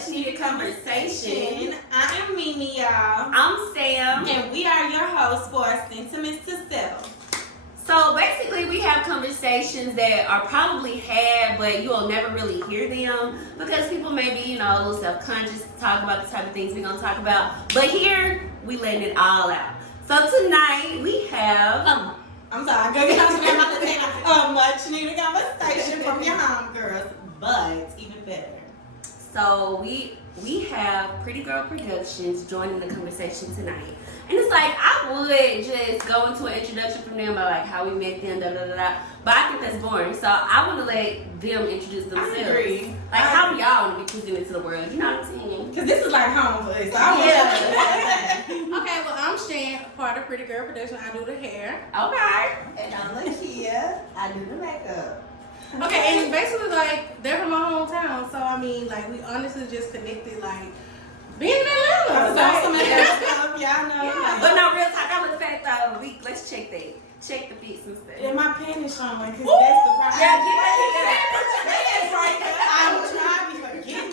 Much Needed Conversation. I am Mimi, y'all. I'm Sam. And we are your hosts for Sentiments to Settle. So basically, we have conversations that are probably had, but you'll never really hear them because people may be, a little self-conscious to talk about the type of things we're going to talk about. But here, we letting it all out. So tonight, we have... I'm sorry, go get a much needed conversation from your homegirls, but even better. So we have Pretty Girl Productions joining the conversation tonight. And it's like, I would just go into an introduction from them about like how we met them, but I think that's boring. So I want to let them introduce themselves. I agree. Like, how do y'all want to be presented to the world? You know what I'm saying? Because this is like home for us. So Okay, well, I'm Shan, part of Pretty Girl Production. I do the hair. Okay. And I'm Lakia. I do the makeup. Okay, and basically, like, they're from my hometown. So, I mean, like, we honestly just connected, like, being in Atlanta. So some stuff, y'all know. Yeah. But no, real talk, I look fat though. Let's check that. Check the fits and stuff. And my pen is showing because that's the problem. Yeah, get that. I'm trying to forget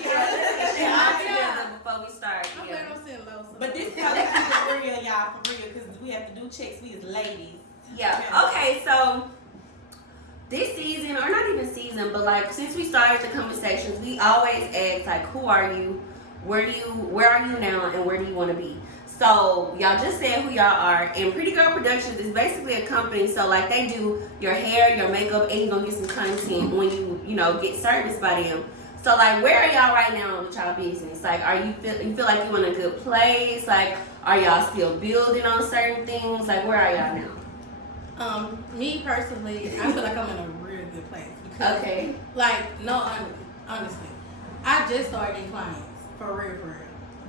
Yeah. Before we start. I'm Yeah. gonna send low. But this is how we keep it real, y'all, for real, because we have to do checks. We as ladies. Yeah. Okay, so this season, or not even season, but like since we started the conversations, we always ask like, who are you? Where are you now, and where do you want to be? So y'all just said who y'all are, and Pretty Girl Productions is basically a company. So like they do your hair, your makeup, and you're gonna get some content when you get serviced by them. So like, where are y'all right now with y'all business? Like, you feel like you're in a good place? Like, are y'all still building on certain things? Like, where are y'all now? Me personally, I feel like I'm in a real good place. Because, Okay. like, no, honestly, I just started getting clients. For real.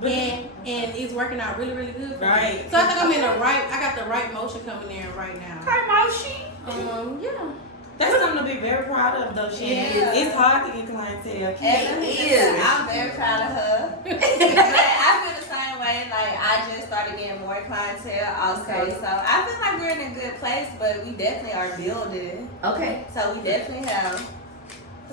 And it's working out really, really good for me. So I think I'm in I got the right motion coming in right now. Promotion. Yeah. That's something to be very proud of, though, Shannon. Yeah. It's hard to get clientele. And is. I'm very proud of her. But I feel the same way. Like, I just started getting more clientele also. Okay. So I feel like we're in a good place, but we definitely are building. Okay. So we definitely have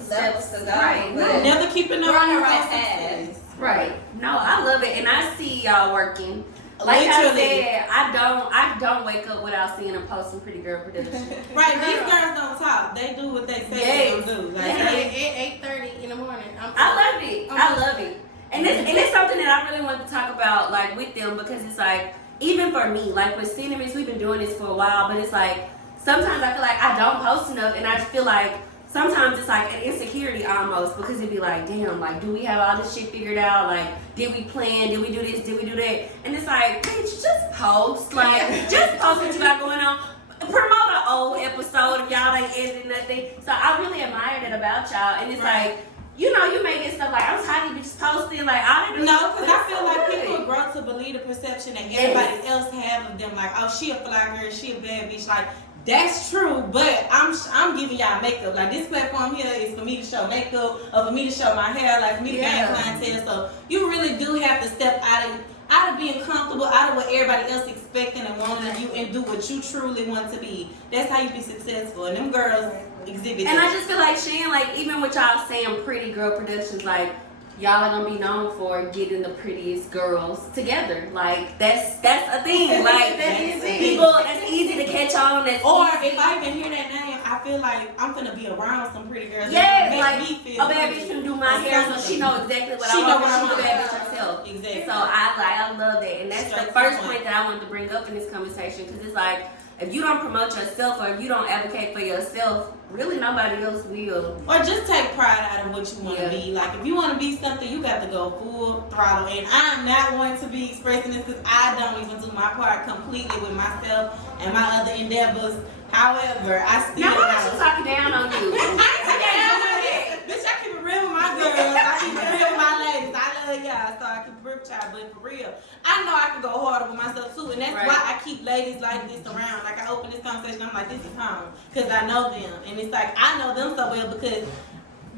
levels to go. Right. But Never keeping up we're on the with right our path. success. Right. No, I love it, and I see y'all working. Like Literally. I said, I don't wake up without seeing a post from Pretty Girl Productions. Right, these girls don't talk. They do what they say Yes. they're going to do. Like, Yes. At 8:30 in the morning. I love it. I love it. And it's something that I really want to talk about, like, with them, because it's like, even for me, like with Sentiments, we've been doing this for a while, but it's like, sometimes I feel like I don't post enough, and I just feel like sometimes it's like an insecurity almost, because it'd be like, damn, like, do we have all this shit figured out? Like, did we plan? Did we do this? Did we do that? And it's like, bitch, just post. Like, just post what you got going on. Promote an old episode if y'all ain't editing nothing. So I really admire that about y'all. And it's like, you may get stuff like, I'm tired of you just posting. Like, I don't no, because I feel so like good. people grow to believe the perception that everybody else have of them. Like, oh, she a fly girl, she a bad bitch. Like, that's true, but I'm giving y'all makeup. Like, this platform here is for me to show makeup, or for me to show my hair, like for me to gain clientele. So you really do have to step out of being comfortable, out of what everybody else expecting and wanting of you, and do what you truly want to be. That's how you be successful. And them girls exhibit. And that. I just feel like Shan, like, even with y'all saying Pretty Girl Productions, like, y'all are gonna be known for getting the prettiest girls together. Like, that's a thing. Like, people, that's easy to catch on. Or if I even hear that name, I feel like I'm gonna be around some pretty girls. Yes, that like, make me feel a bad pretty. bitch can do my hair, so she know exactly what She I know want. what I She's a want. bad bitch herself. Exactly. So I love that, and that's Straight the to first the point that I wanted to bring up in this conversation, because it's like, if you don't promote yourself or if you don't advocate for yourself, really nobody else will. Or just take pride out of what you want to Yeah. be. Like, if you want to be something, you got to go full throttle. And I'm not going to be expressing this because I don't even do my part completely with myself and my other endeavors. However, I still. Now, why is she talking down on you? I ain't talking down on it. Bitch, I keep it real with my girls. I keep it real with my ladies. I love y'all, so I keep it real with y'all. But for real, I know I can go harder with myself too, and that's Right. why I keep ladies like this around. Like, I open this conversation, I'm like, this is home, because I know them, and it's like I know them so well because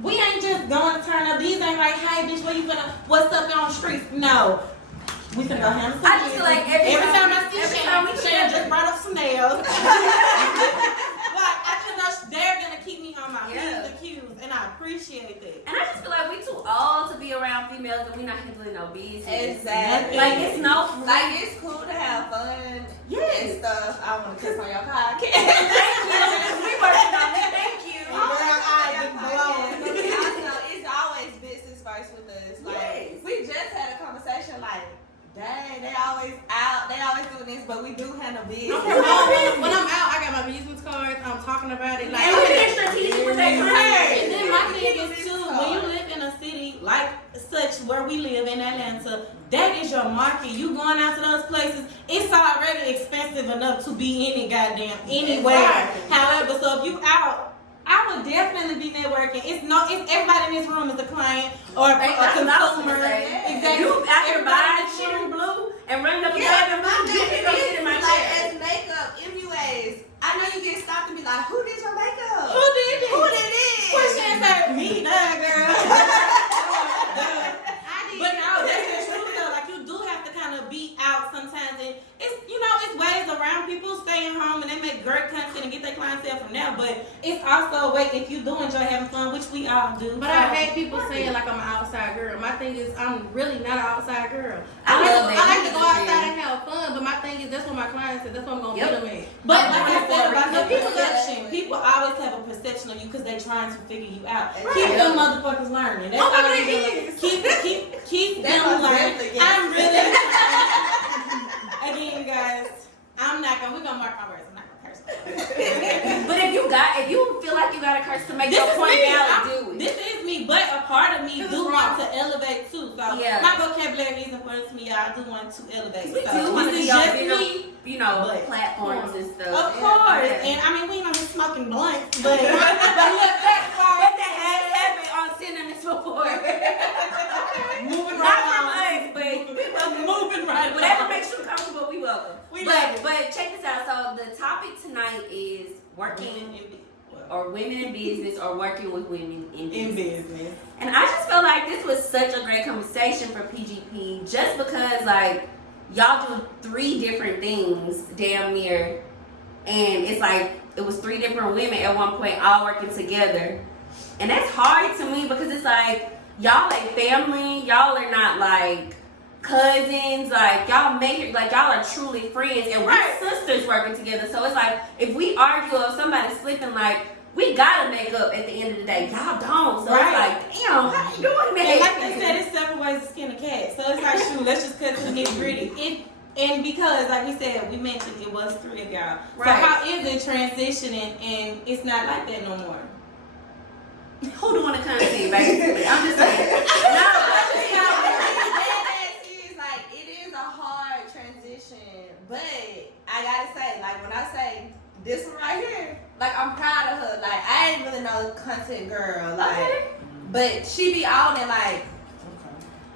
we ain't just going to turn up. These ain't like, hey, bitch, what's up on the streets? No. We can go handle some I just feel like every time I see Shannon, Shannon just brought up some nails. Like, I just know they're gonna keep me on my mouth. Yeah. He's accused, and I appreciate that. And I just feel like we too old to be around females and we not handling no business. Exactly. Like it's no Like it's cool to have fun and stuff. I want to kiss on your podcast. we working on it. Thank you. Also, it's always business first with us. Like we just had a conversation. Like, dang, they always doing this, but we do handle business. When I'm out, I got my business cards. I'm talking about it. Like, And we can strategic with that client. And then my thing is too, when you live in a city like such where we live in Atlanta, that is your market. You going out to those places, it's already expensive enough to be anywhere. Exactly. However, so if you out, I would definitely be networking. It's everybody in this room is a client or a consumer. Exactly. You out here buying Everybody shit in in blue and running up and Yeah, down my blue, you can go sit in my like chair. as makeup, MUAs. I know you get stopped and be like, who did your makeup? Who did it? Who did it? Question answer, me, duh, girl. But no, that's the truth though. Like you do have to kind of be out sometimes, and it's it's ways around people staying home and they make great content and get their clientele from there. But it's also a way if you do enjoy having fun, which we all do. But I hate people saying like I'm an outside girl. My thing is I'm really not an outside girl. I love that. I like to go outside and have fun, but my thing is that's what my clients say. That's what I'm gonna get them at. But like I said about the People perception, people always have a perception of you because they're trying to figure you out. Right. Keep them motherfuckers learning. That's all they do. Keep That's them what learning. definitely I'm really again, guys. We're gonna mark my words. I'm not gonna curse. But if you feel like you got a curse to make This your is point me. valid, do it. This is me, but a part of me do want to elevate too. So Yeah. my vocabulary is important to me. I do want to elevate. We So do want to this be is on just bigger, me. But- platforms and stuff. Of course, Yeah. and I mean we ain't even smoking blunts, but But look, that has happened on Cinnamons before. moving Not right from on. us, but Moving right whatever on. makes you comfortable, we welcome. We love it. But check this out. So the topic tonight is working or women in business or working with women in in business. business. And I just felt like this was such a great conversation for PGP just because like y'all do 3 different things damn near, and it's like it was 3 different women at one point all working together, and that's hard to me because it's like y'all like family, y'all are not like cousins, like y'all make it like y'all are truly friends, and we're sisters working together. So it's like if we argue or somebody's slipping, like we gotta make up at the end of the day. Y'all don't. So it's like, damn, how you doing that? And like they said, it's several ways to skin a cat. So it's like, shoot, let's just cut to the nitty gritty. And because, like we said, we mentioned it was 3 of y'all. Right. So how is it transitioning and it's not like that no more? Who do want to come see, basically? I'm just saying. Like it is a hard transition, but I gotta say, like when I say this one right here, like I'm proud of her. Like I ain't really no content girl, like, but she be on it. Like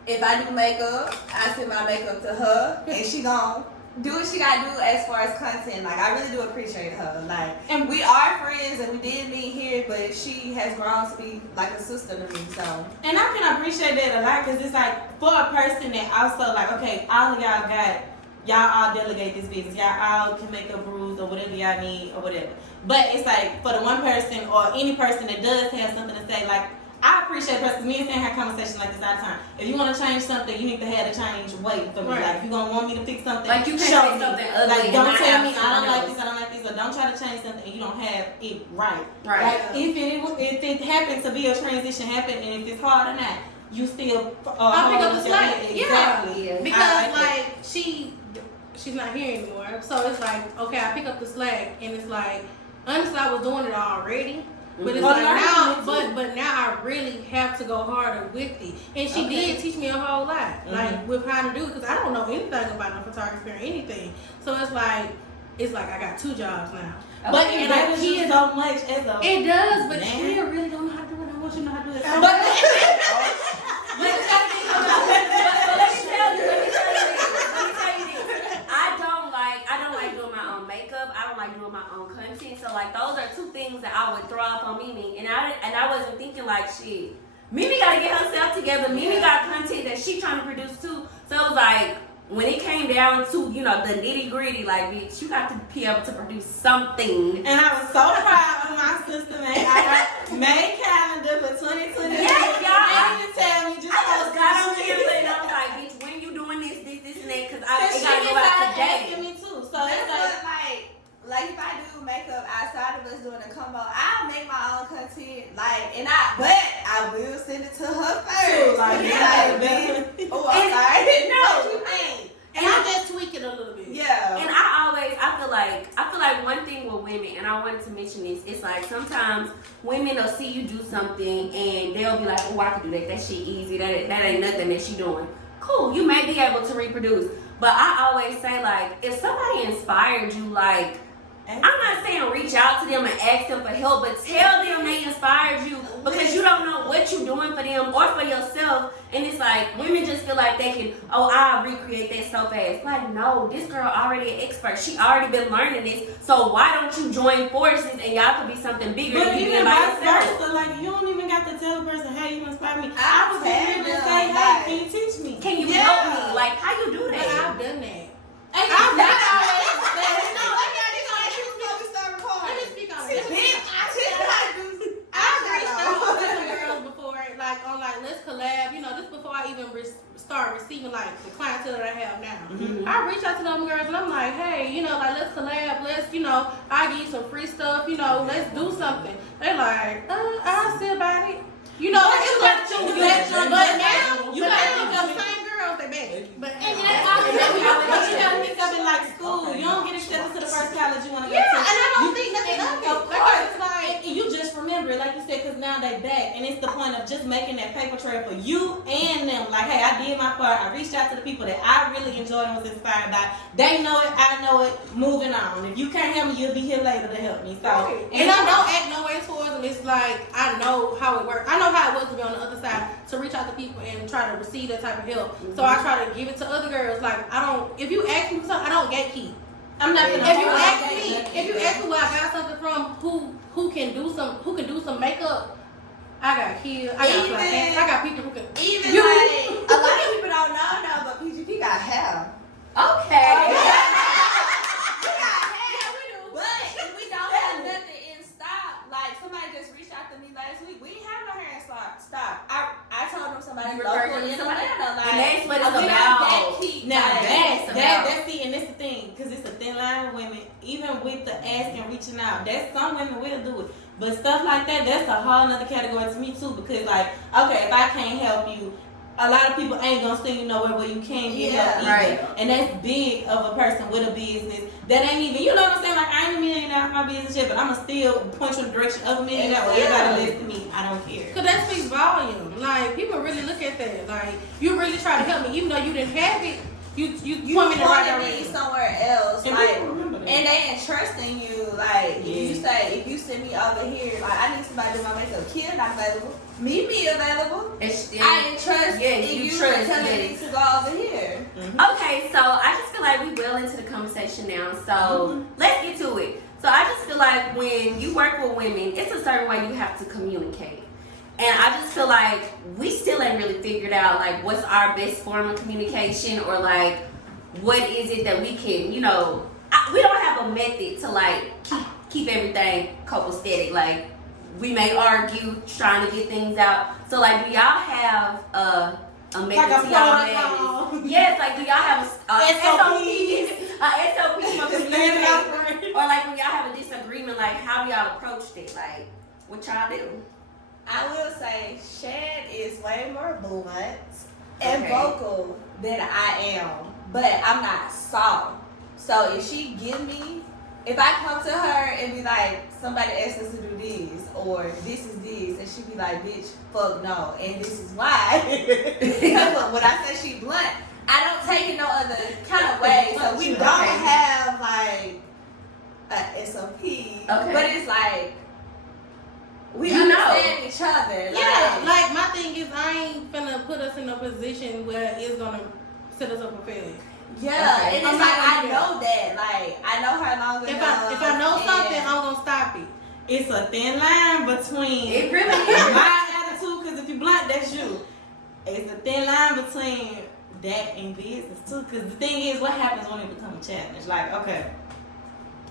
if I do makeup, I send my makeup to her, and she gon' do what she gotta do as far as content. Like I really do appreciate her. Like, and we are friends, and we did meet here, but she has grown to be like a sister to me. So, And I can appreciate that a lot because it's like for a person that also like, okay, all of y'all all delegate this business. Y'all all can make up rules or whatever y'all need or whatever. But it's like for the one person or any person that does have something to say, like I appreciate the person. Me and Sam have conversations like this all the time. If you want to change something, you need to have the change waiting for me. Right. Like if you gonna want me to fix something, Like you can't show say me. something ugly Like and don't not tell have me I don't something like else. this, I don't like this, or don't try to change something and you don't have it right. Right. Like if it happens to be a transition happen and if it's hard or not, you still I pick up the slack. Exactly. Yeah. Because like she's not here anymore. So it's like, okay, I pick up the slack and it's like honestly I was doing it already. But it's Well, like learning now, it too. but now I really have to go harder with it. And she did teach me a whole lot, like with how to do it, because I don't know anything about no photography or anything. So it's like I got 2 jobs now. But And it like matters you kids- so much as a It does, but Man. Kia really don't know how to do it. I want you to know how to do it. But let me tell you this. I don't like doing my own makeup. I don't like doing my own content. So like those are 2 things that I would throw off on Mimi. And I wasn't thinking like shit. Mimi gotta get herself together. Mimi got content that she trying to produce too. So it was like when it came down to, the nitty gritty, like bitch, you got to be able to produce something. And I was so proud of my sister, man. May calendar for 2020. Yes, y'all. They didn't tell me just I just post got the on shit. Canva and I was like, bitch, when you doing this, and that, because Cause it she gotta go out started today. asking me too. So That's it's what, like if I do makeup outside of us doing a combo, I'll make my own content. But I will send it to her first. Like, Yeah, yeah. oh, I'm sorry. No. What you mean? And I just tweak it a little bit. Yeah. And I feel like one thing with women, and I wanted to mention this, it's like sometimes women will see you do something and they'll be like, oh, I can do that. That shit easy. That ain't nothing that she doing. Cool, you may be able to reproduce. But I always say, like, if somebody inspired you, like, I'm not saying reach out to them and ask them for help, but tell them they inspired you because you don't know what you're doing for them or for yourself. And it's like women just feel like they can, I'll recreate that so fast. Like, no, this girl already an expert. She already been learning this. So why don't you join forces and y'all could be something bigger But than you even being by vice yourself? versa, like you don't even got to tell the person, hey, you inspire me. I I was tell here to them, say, hey, like, can you teach me? Can you Yeah. help me? Like, how you do But that? I've done that. I've done not that. always No, said, let me speak on it. I I've reached out to some girls before, like on like let's collab. You know, this before I even start receiving like the clientele that I have now. Mhm. I reach out to them girls and I'm like, hey, you know, like let's collab. Let's, you know, I give you some free stuff. You know, let's do something. They're like, I'll see about it. You know, it's like two but now You but gotta now think of the it. same girls they beg. But And that's all you gotta think of it like school. You don't get accepted to the first college you want to go yeah, to. and I don't You- think nothing of it. Of Like, course. it's like, And you just remember it, like you said, because now they back. And it's the point of just making that paper trail for you and them. Like, hey, I did my part. I reached out to the people that I really enjoyed and was inspired by. They know it. I know it. Moving on. If you can't help me, you'll be here later to help me. So, right. And I don't act no way towards them. It's like I know how it works. I know how it was to be on the other side to reach out to people and try to receive that type of help. So I try to give it to other girls. Like I don't. If you ask me for something, I don't gatekeep. I'm not gonna If you hold ask on. me, where I got something from, who can do some makeup, I got kids. I got Even- black cats, I got people who can. Even You- like a lot of people don't know, but PGP got hair. Okay. But if we don't have nothing in stock, like somebody just reached out to me last week, we didn't have no hair in stock. I told them somebody You local referred in to somebody? Atlanta, like, And that's what it's we don't about. gatekeep, Now like, that's see, and that's the thing, because it's a thin line with women. Even with the asking, reaching out, that's some women will do it, but stuff like that, that's a whole nother category to me too. Because like, okay, if I can't help you, a lot of people ain't gonna send you nowhere where you can get help either. right. And that's big of a person with a business that ain't even, you know what I'm saying? Like, I ain't a millionaire with my business yet, but I'ma still point you in the direction of a millionaire. Or everybody listen to me, I don't care. Cause that speaks volume. Like people really look at that. Like you really try to help me, even though you didn't have it. You you point me in the right wanted me direction. somewhere else, And like, people remember that. and they entrusting you, like, Yeah. if you send me over here, like, I need somebody to do my makeup. Kia not available. Me be available. I entrust Yes, in you you trust, for telling me yes. to go over here. Okay, so I just feel like we well into the conversation now. So let's get to it. So I just feel like when you work with women, it's a certain way you have to communicate. And I just feel like we still ain't really figured out like what's our best form of communication or like what is it that we can, you know, we don't have a method to like keep everything copacetic. Like we may argue trying to get things out. So like do y'all have a method Like a to y'all protocol. madness? Yes, like do y'all have a SOP for communication? Or like when y'all have a disagreement, like how do y'all approach it? Like what y'all do? I will say, Shad is way more blunt and Okay. vocal than I am, but I'm not soft. So if she give me, if I come to her and be like, somebody asked us to do this, or this is this, and she be like, bitch, fuck no, and this is why. Because when I say she blunt, I don't take it no other kind of way. So we don't Okay. have like a SOP, but it's like, we You know. understand each other. Yeah, like my thing is I ain't finna put us in a position where it's gonna set us up for failure. Yeah, Okay. and I'm it's not like gonna I do know that. Like I know her long enough. If I know and- something, I'm gonna stop it. It's a thin line between It really is. my attitude, because if you blunt, that's you. It's a thin line between that and business too. Because the thing is, what happens when it becomes a challenge? Like, okay,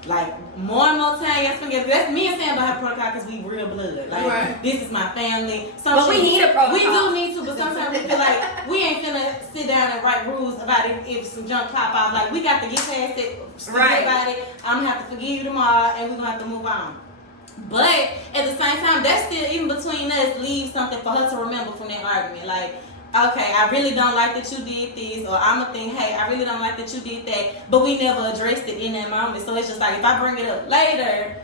Like, more and more time, yes, that's me and Sam about her protocol because we real blood. Like, Right. this is my family. But we need a protocol. We do need to, but sometimes we feel like we ain't finna sit down and write rules about if some junk pop out. Like, we got to get past it, forget about it. I'm gonna have to forgive you tomorrow, and we're gonna have to move on. But at the same time, that still, even between us, leaves something for her to remember from that argument. Like, okay, I really don't like that you did this, or I'm gonna think, hey, I really don't like that you did that, but we never addressed it in that moment. So it's just like, if I bring it up later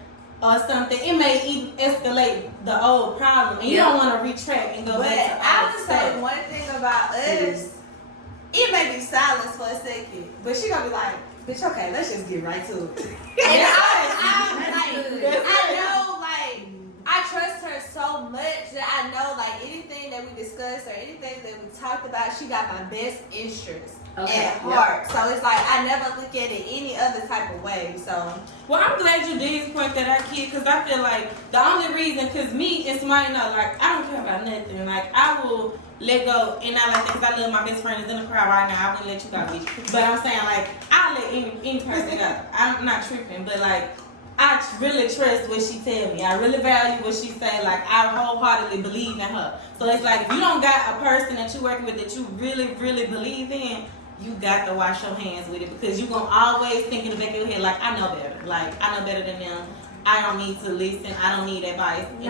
or something, it may even escalate the old problem, and you don't want to retract and go But back to I old would stuff. say one thing about us, it may be silence for a second, but she gonna be like, bitch, okay, let's just get right to it. And I know, like, I trust her so much that I know, like, anything that we discussed or anything that we talked about, she got my best interest at heart. So it's like, I never look at it any other type of way. So, Well, I'm glad you did point that out, kid, because I feel like the only reason, because me and somebody know, like, I don't care about nothing. Like, I will let go, and not like that, because I love my best friend is in the crowd right now. I wouldn't let you go, bitch. But I'm saying, like, I'll let any person go. I'm not tripping, but, like, I really trust what she tell me. I really value what she say. Like, I wholeheartedly believe in her. So it's like, if you don't got a person that you working with that you really, really believe in, you got to wash your hands with it, because you going to always think in the back of your head, like, I know better. Like, I know better than them. I don't need to listen. I don't need advice. But you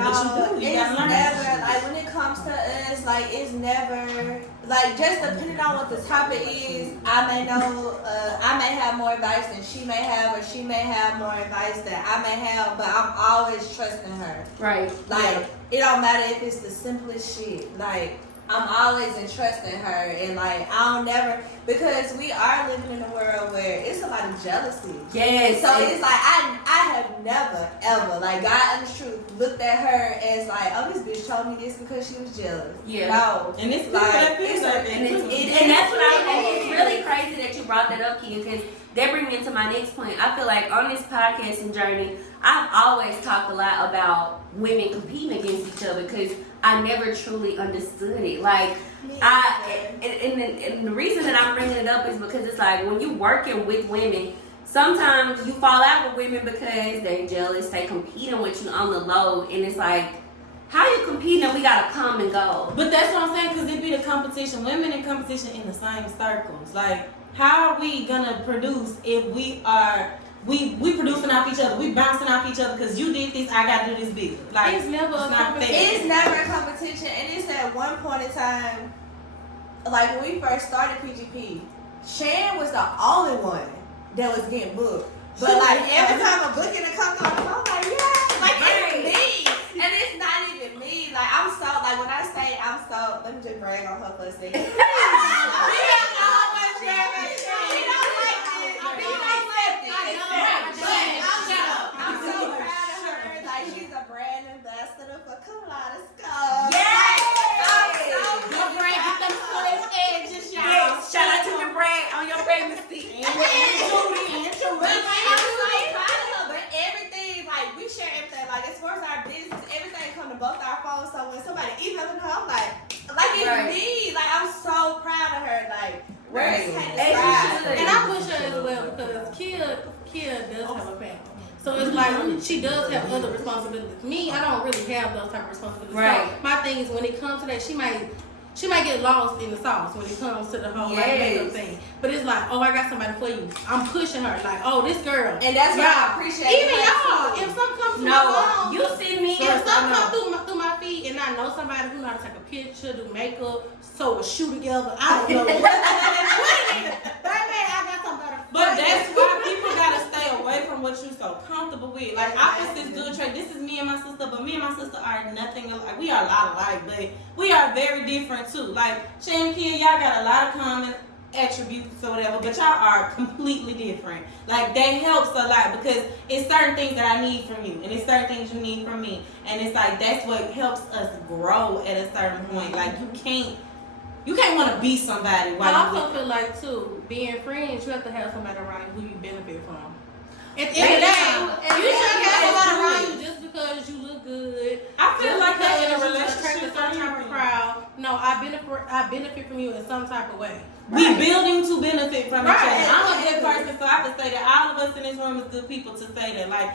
do. You got it's to learn. never, like, when it comes to us, like, it's never, like, just depending on what the topic is, I may know, I may have more advice than she may have, or she may have more advice than I may have, but I'm always trusting her. Right. Like, it don't matter if it's the simplest shit. Like, I'm always entrusting her, and like, I don't never, because we are living in a world where it's a lot of jealousy. Yes. So it's like, I have never, ever, like, God and the truth, looked at her as like, oh, this bitch told me this because she was jealous. Yeah. No. And it's Like, like, it's like a- that, And, too. and that's what it's really crazy that you brought that up, Kia, because that brings me into my next point. I feel like on this podcasting journey, I've always talked a lot about women competing against each other, because I never truly understood it. Like, and the reason that I'm bringing it up is because it's like, when you're working with women, sometimes you fall out with women because they're jealous, they competing with you on the low, and it's like, how you competing and we gotta come and go? But that's what I'm saying, because it be the competition. Women in competition in the same circles. Like, how are we gonna produce if we are we producing off each other, we bouncing off each other, because you did this, I gotta do this bigger. Like, It's never a not competition. fair. It's never a competition, and it's at one point in time, like when we first started PGP, Shan was the only one that was getting booked. But like every time a booking to come on, I'm like, yeah, like it's me, and it's not even me. Like I'm so, like when I say I'm so, let me just brag on her for a second. I'm so proud of her. Like she's a brand ambassador for Kaleidoscope. Yes! Your brand get them slick edges, y'all. Shout out to your brand on your pregnancy. But I'm so proud of her. But everything, like we share everything. Like as far as our business, everything come to both our phones. So when somebody emailing her, I'm like it's Right. me. Like I'm so proud of her. Like we're Right. just As you should. And I push her as well, because Kia does have a family. So it's like she does have other responsibilities. Me, I don't really have those type of responsibilities. Right. So my thing is, when it comes to that, she might get lost in the sauce when it comes to the whole like Yes. makeup thing. But it's like, oh, I got somebody for you. I'm pushing her. Like, oh, this girl. And that's what I Y'all, appreciate. Even her y'all, too. if something comes to my No, phone, you send me. if something comes through my feed and I know somebody who know how to take a picture, do makeup, sew a shoe together, I don't know what it is. Baby, I got somebody for But you. that's why people gotta stay away from what you're so comfortable with. Like, opposites do attract. This is me and my sister, but me and my sister are nothing alike. We are a lot alike, but we are very different too. Like, Shay and Kia, y'all got a lot of common attributes or whatever, but y'all are completely different. Like, that helps a lot, because it's certain things that I need from you, and it's certain things you need from me. And it's like, that's what helps us grow at a certain point. Like, you can't want to be somebody while I you also feel like too, being friends, you have to have somebody around you who you benefit from. At the end of the day, you shouldn't have somebody around you just because you look good. I feel Just like that in a because you relationship. attract a certain type of crowd. No, I benefit from you in some type of way. We building to benefit from each Right. other. I'm a good person, so I can say that all of us in this room is good people to say that. Like,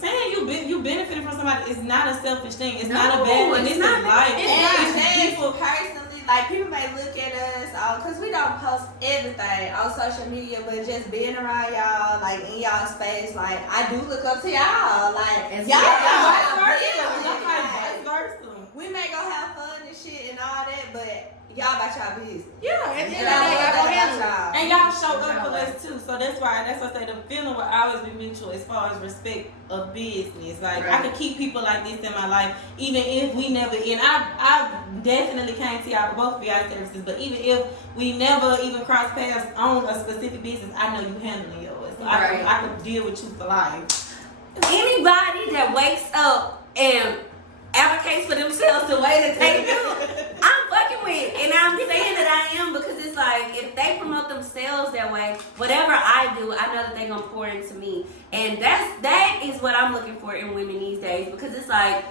saying you benefited from somebody is not a selfish thing. It's not a bad thing. This is life. And People. personally, like people may look at us, cause we don't post everything on social media, but just being around y'all, like in y'all space, like I do look up to y'all, like It's y'all, Vice versa. we may go have fun and shit and all that, but y'all about y'all business. Yeah, at the end of the Y'all day, I about go handle it. y'all. And y'all show up for us too, so that's why I say the feeling will always be mutual as far as respect of business. Like I Right. could keep people like this in my life, even if we never. And I definitely can't see out both of y'all services, but even if we never even cross paths on a specific business, I know you handling yours. So Right. I could deal with you for life. Anybody that wakes up and advocates for themselves the way that they do, I'm fucking with. And I'm saying that I am because it's like if they promote themselves that way, whatever I do, I know that they're gonna pour into me. And that is what I'm looking for in women these days, because it's like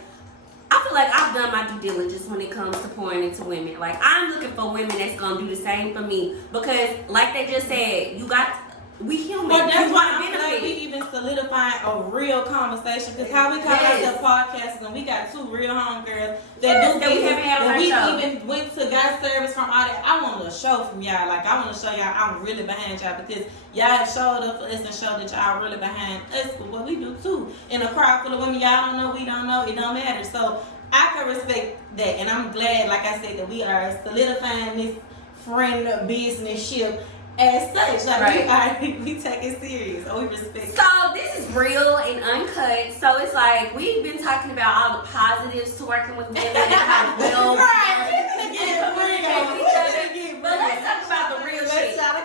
I feel like I've done my due diligence when it comes to pouring into women. Like I'm looking for women that's gonna do the same for me, because like they just said, we human. Well, that's We why wanna I'm glad benefit. we even solidifying a real conversation. Because how we call ourselves podcasters, and we got two real homegirls that do that we things, haven't had on and our we show. even went to got service from all that. I want a show from y'all. Like I want to show y'all I'm really behind y'all, because y'all have showed up for us and showed that y'all really behind us for what we do too. In a crowd full of women, y'all don't know, we don't know, it don't matter. So I can respect that, and I'm glad, like I said, that we are solidifying this friend business ship. As such, like we take it serious, or we respect. So this is real and uncut. So it's like we've been talking about all the positives to working with women and how well Right. and communicate with each other. But let's talk about the real shit. I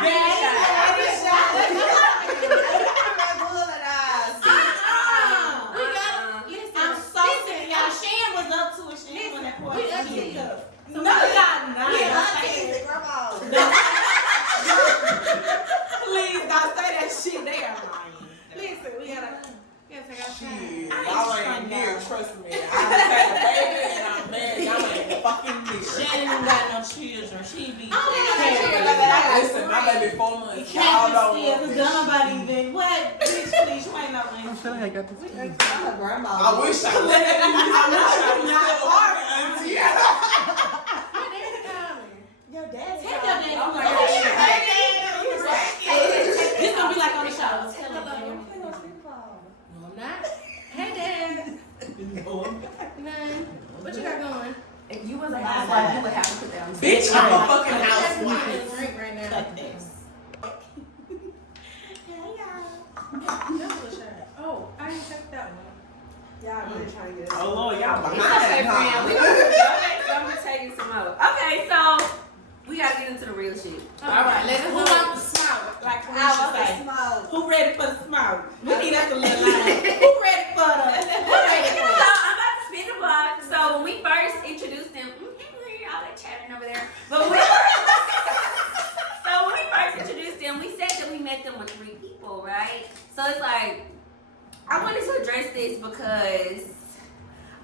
need a shot. We got listen. I'm so sick, y'all. Shan was up to it. Shan when that poured We the aunties. cup. No, y'all not. Please don't say that shit. They are lying. Listen, we gotta take our Shit, time. y'all ain't here, trust me. I'm had a baby and I'm married. Y'all ain't fucking here. Shan ain't got no children. She be. Listen, my baby 4 months. You Y'all can't don't be still, know because this nobody shit. even. What? Bitch, please, you ain't no auntie. I wish I was. grandma. I wish I was not hard, auntie. My daddy coming. Your daddy. Take your daddy. Oh my Oh, gosh. shit. This gonna be like on the show. Tell them. No, I'm not. Hey, Dad. None. What you got going? If you was a housewife, you would have to put that on. Bitch, I'm a fucking That's housewife. drink right now. Cut this. That's a shot. Oh, I didn't check that one. Y'all really trying to get Oh Lord, y'all It's behind okay, it, friend. huh? We gonna take you some more. Okay, so we gotta get into the real shit. All right, let's Who move want on. the smoke? Like I Felicia want say. to smoke. Who ready for the smoke? We need us a little line. Who ready for the? Who ready So for it? I'm about to spin the block. So when we first introduced them, all that chatting over there. But when so when we first introduced them, we said that we met them with 3 people, right? So it's like I wanted to address this because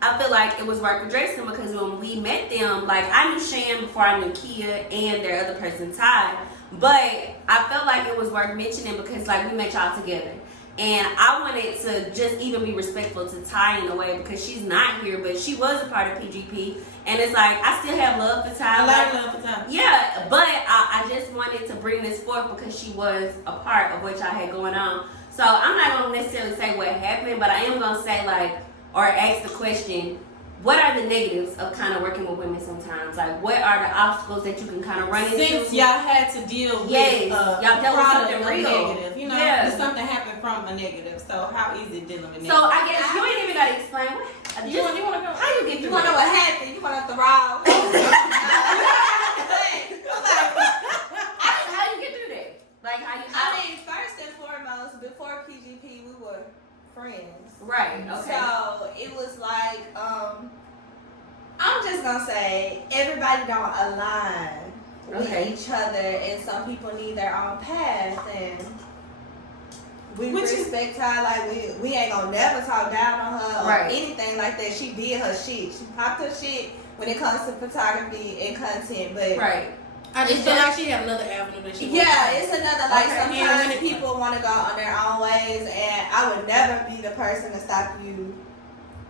I feel like it was worth addressing, because when we met them, like I knew Shan before I knew Kia and their other person, Ty. But I felt like it was worth mentioning because like we met y'all together. And I wanted to just even be respectful to Ty in a way, because she's not here, but she was a part of PGP. And it's like, I still have love for Ty. I Like, like love for time. yeah, but I just wanted to bring this forth because she was a part of what y'all had going on. So I'm not going to necessarily say what happened, but I am going to say like, or ask the question, what are the negatives of kind of working with women sometimes? Like, what are the obstacles that you can kind of run into? Since y'all had to deal with Yes, y'all y'all dealt with product something of real. negative, you know, Yeah. something happened from a negative. So how is it dealing with negative? So I guess you ain't even got to explain what. You want to go? How you get through You want to know that? what happened? You want to throw? How you get through that? Like how you? I mean, first and foremost, before PGP, we were friends. Right. Okay. So it was like, I'm just gonna say everybody don't align with Okay. each other, and some people need their own path. And we What you- respect her. Like we ain't gonna never talk down on her or Right. anything like that. She did her shit. She popped her shit when it comes to photography and content. But Right. I just It's feel just- like she had another avenue that she yeah, it's another like Okay. sometimes Yeah. people want to go on their own ways, and I would never be the person to stop you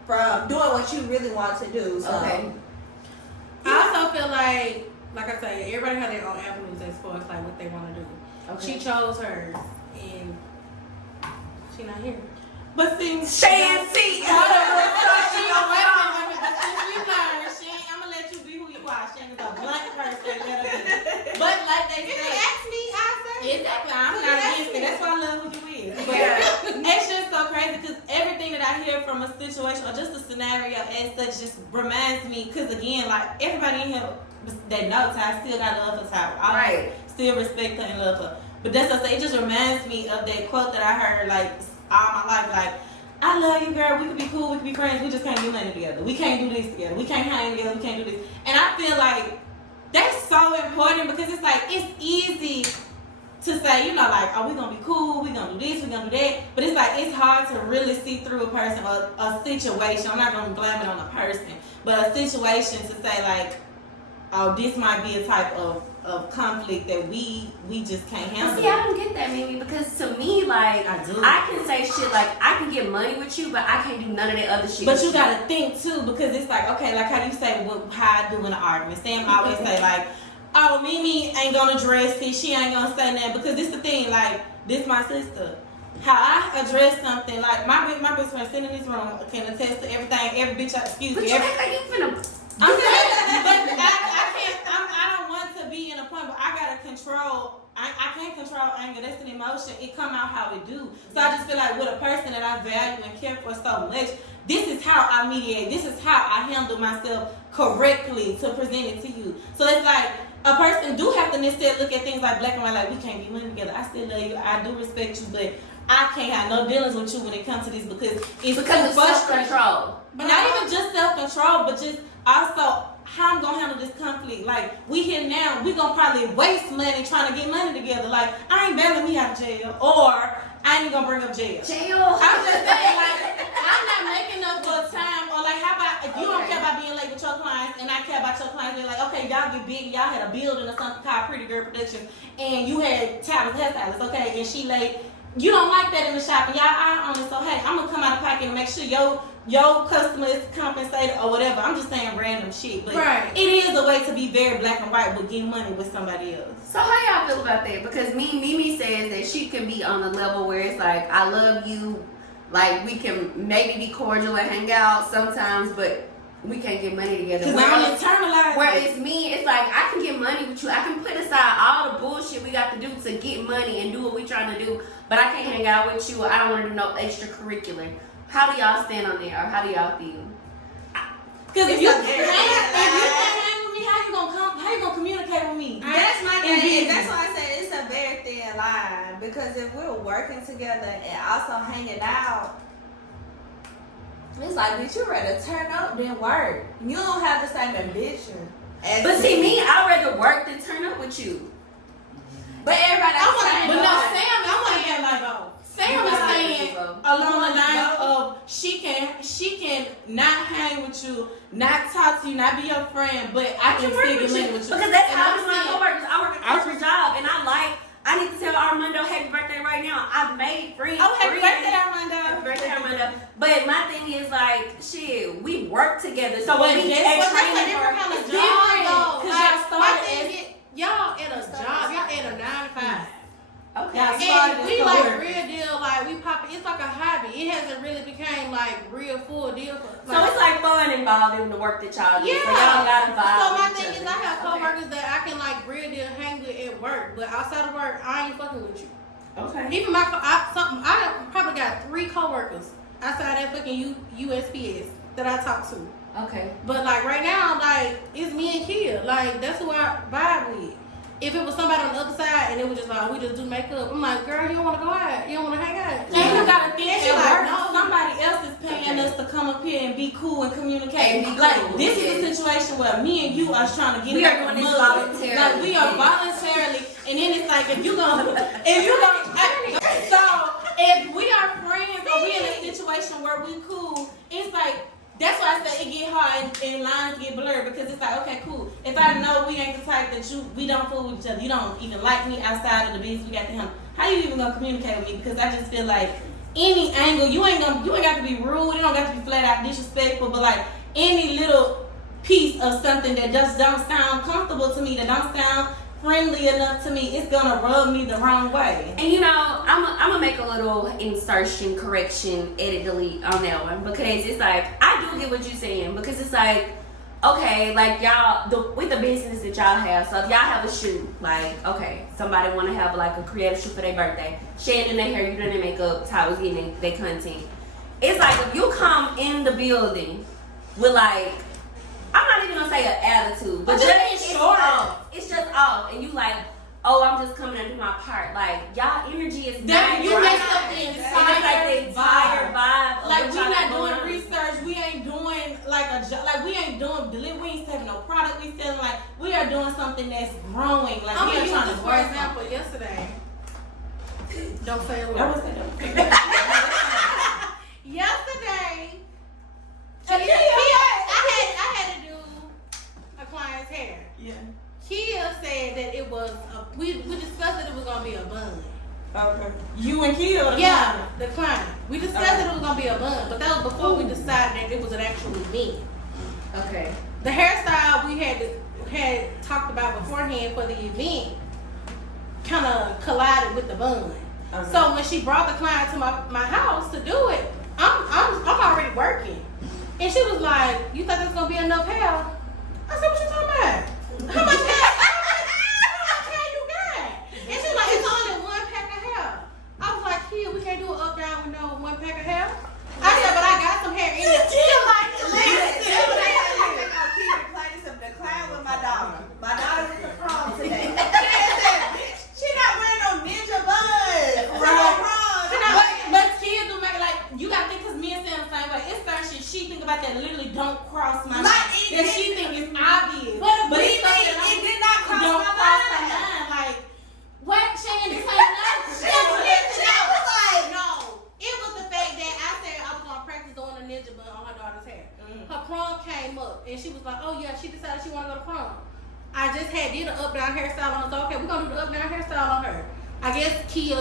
from doing what you really want to do. So. Okay. I also feel like I say, everybody has their own avenues as far as like what they want to do. Okay. She chose hers, and she not here. But see, Fancy. Hold on, so she gonna wait on me. But since we learned, I'm gonna let you be who you are. She ain't a blunt person. Let her be. But like they If you say, ask me, I say exactly, I'm not against it. That's why I love who you is. But Yeah. it's just so crazy because everything that I hear from a situation or just a scenario as such just reminds me. Because again, like everybody in here that knows I still got love for Tyra. I Right. still respect her and love her. But that's what I say. It just reminds me of that quote that I heard like all my life. Like, I love you, girl. We could be cool. We could be friends. We just can't do nothing together. We can't do this together. We can't hang together. We can't do this. And I feel like that's so important because it's like it's easy to say, you know, like, oh, we gonna be cool. We gonna do this. We gonna do that. But it's like it's hard to really see through a person or a situation. I'm not gonna blame it on a person, but a situation to say like, oh, this might be a type of conflict that we just can't But handle. see, I don't get that, Mimi, because to me, like, I do. I can say shit like, I can get money with you, but I can't do none of that other shit. But with you gotta think too, because it's like, okay, like how you say how I do in an argument. Sam always say like, oh, Mimi ain't gonna address it, she ain't gonna say nothing, because this the thing, like, this my sister. How I address something, like my best friend sitting in this room can attest to everything, every bitch, excuse But me, you every, act like you finna. I'm saying, but I can't. I don't want to be in a point, but I gotta control. I can't control anger. That's an emotion. It come out how it do. So I just feel like with a person that I value and care for so much, this is how I mediate. This is how I handle myself correctly to present it to you. So it's like a person do have to necessarily look at things like black and white. Like we can't be living together. I still love you. I do respect you, but I can't have no dealings with you when it comes to this because it's Because of too frustrating. self-control. But not even just self-control, but just also how I'm gonna handle this conflict. Like, we here now, we gonna probably waste money trying to get money together. Like, I ain't bailing me out of jail, or I ain't gonna bring up jail. Jail. I'm just saying, like, I'm not making up for time, or like, how about if you don't care about being late with your clients, and I care about your clients, they're like, okay, y'all get big, y'all had a building or something called Pretty Girl Productions, and you had Tabitha hairstylist, okay, and she late. You don't like that in the shop, and y'all eye on it, so hey, I'm gonna come out of pocket and make sure your customer is compensated or whatever. I'm just saying random shit, but Right. it is a way to be very black and white with getting money with somebody else. So how y'all feel about that? Because Mimi says that she can be on a level where it's like, I love you, like we can maybe be cordial and hang out sometimes, but we can't get money together. Because I don't internalize Where it. it's me, it's like I can get money with you. I can put aside all the bullshit we got to do to get money and do what we trying to do, but I can't hang out with you. I don't want to do no extracurricular. How do y'all stand on there, or how do y'all feel? Because if It's you a can't very- hang with me, how you gonna communicate with me? That's my And thing. business. That's why I say it's a very thin line. Because if we're working together and also hanging out, it's like, bitch, you rather turn up than work. You don't have the same ambition. As But see, me, I'd rather work than turn up with you. But everybody else saying But no, both. Sam is saying like, Sam is saying along the lines of she can not hang with you, not talk to you, not be your friend, but I can still get money with you. Because that's And how I I'm do my saying- coworkers. I work a corporate job, and I need to tell Armando happy birthday right now. I've made friends. Oh, happy birthday, Happy Armando. birthday, Armando. But my thing is like, shit, we work together. So But when we guess take what? That's a training different for kind of It's job. different though. Because Like, y'all my started thing as is, y'all at a job, y'all at a 9 to 5. Okay. Y'all started And as we co- like work. real deal, like we pop. It's like a hobby. It hasn't really became like real full deal for. So it's like fun involved in the work that y'all do. Yeah. So y'all got involved. So my with thing each is, other. I have Okay. coworkers that I can like real deal hang with at work, but outside of work, I ain't fucking with you. Okay. Even I probably got 3 coworkers outside that fucking USPS that I talk to. Okay. But like right now, like it's me and Kia. Like that's who I vibe with. If it was somebody on the other side and it was just like we just do makeup, I'm like, girl, you don't want to go out? You don't want to hang out? And you gotta think And she at like, work, no. somebody else is paying Okay. us to come up here and be cool and communicate. And be like cool, this yeah. is a situation where me and you are trying to get We it are out doing the this mud. voluntarily. Like we are Yeah. voluntarily, and then it's like if you gonna if we are friends or we in a situation where we cool, it's like, that's why I say it get hard and lines get blurred, because it's like, okay, cool. If I know we ain't the type that we don't fool with each other, you don't even like me outside of the business we got to him, how you even gonna communicate with me? Because I just feel like any angle, you ain't got to be rude, you don't got to be flat out disrespectful, but like any little piece of something that just don't sound comfortable to me, that don't sound friendly enough to me, it's gonna rub me the wrong way. And you know, I'm gonna make a little insertion, correction, edit, delete on that one, because it's like, I do get what you're saying, because it's like, okay, like y'all, with the business that y'all have, so if y'all have a shoot, like, okay, somebody want to have like a creative shoot for their birthday, Shan in their hair, you done their makeup, Tyler's getting their content. It's like, if you come in the building with like, I'm not even gonna say an attitude, but just just being it's short. off. It's just off, and you like, oh, I'm just coming to do my part. Like, y'all energy is That not you right. messed up the And it's like the entire vibe of Like, what we y'all not got going doing on. research, we ain't doing like a job, like we ain't doing delivery, we ain't selling no product, we selling, like, we are doing something that's growing, like I'm we gonna are use trying this to for grow example. Yesterday, don't say a something. I word. would say that. Yesterday, Okay, I had to do a client's hair. Yeah. Kia said that it was we discussed that it was gonna be a bun. Okay. You and Kia or the Yeah, client? the client. We discussed that it was gonna be a bun, but that was before we decided that it was an actual event. Okay. The hairstyle we had talked about beforehand for the event kind of collided with the bun. Okay. So when she brought the client to my house to do it, I'm already working, and she was like, "You thought there's gonna be enough hair?" I said, "What you talking about? How much hair? How much hair you got?" And she was like, "It's only one pack of hair." I was like, "Kia, we can't do it up down with no one pack of hair." I said, "But I got some hair in it." She was like, The client with my daughter. My daughter went to prom today. She not wearing no ninja bun. But Kia do make, like, you gotta think, cause me and Sam the same way. It's certain shit she think about that literally don't cross my mind. That she think is obvious. But it's something it did not cross don't my cross her mind. mind. Like, what, Shan? This ain't nothing. No, it was the fact that I said I was gonna practice doing a ninja bun on her daughter's hair. Her prom came up, and she was like, "Oh yeah," she decided she wanted to go to prom. I just did an up down hairstyle on her. So okay, we're gonna do the up down hairstyle on her. I guess Kia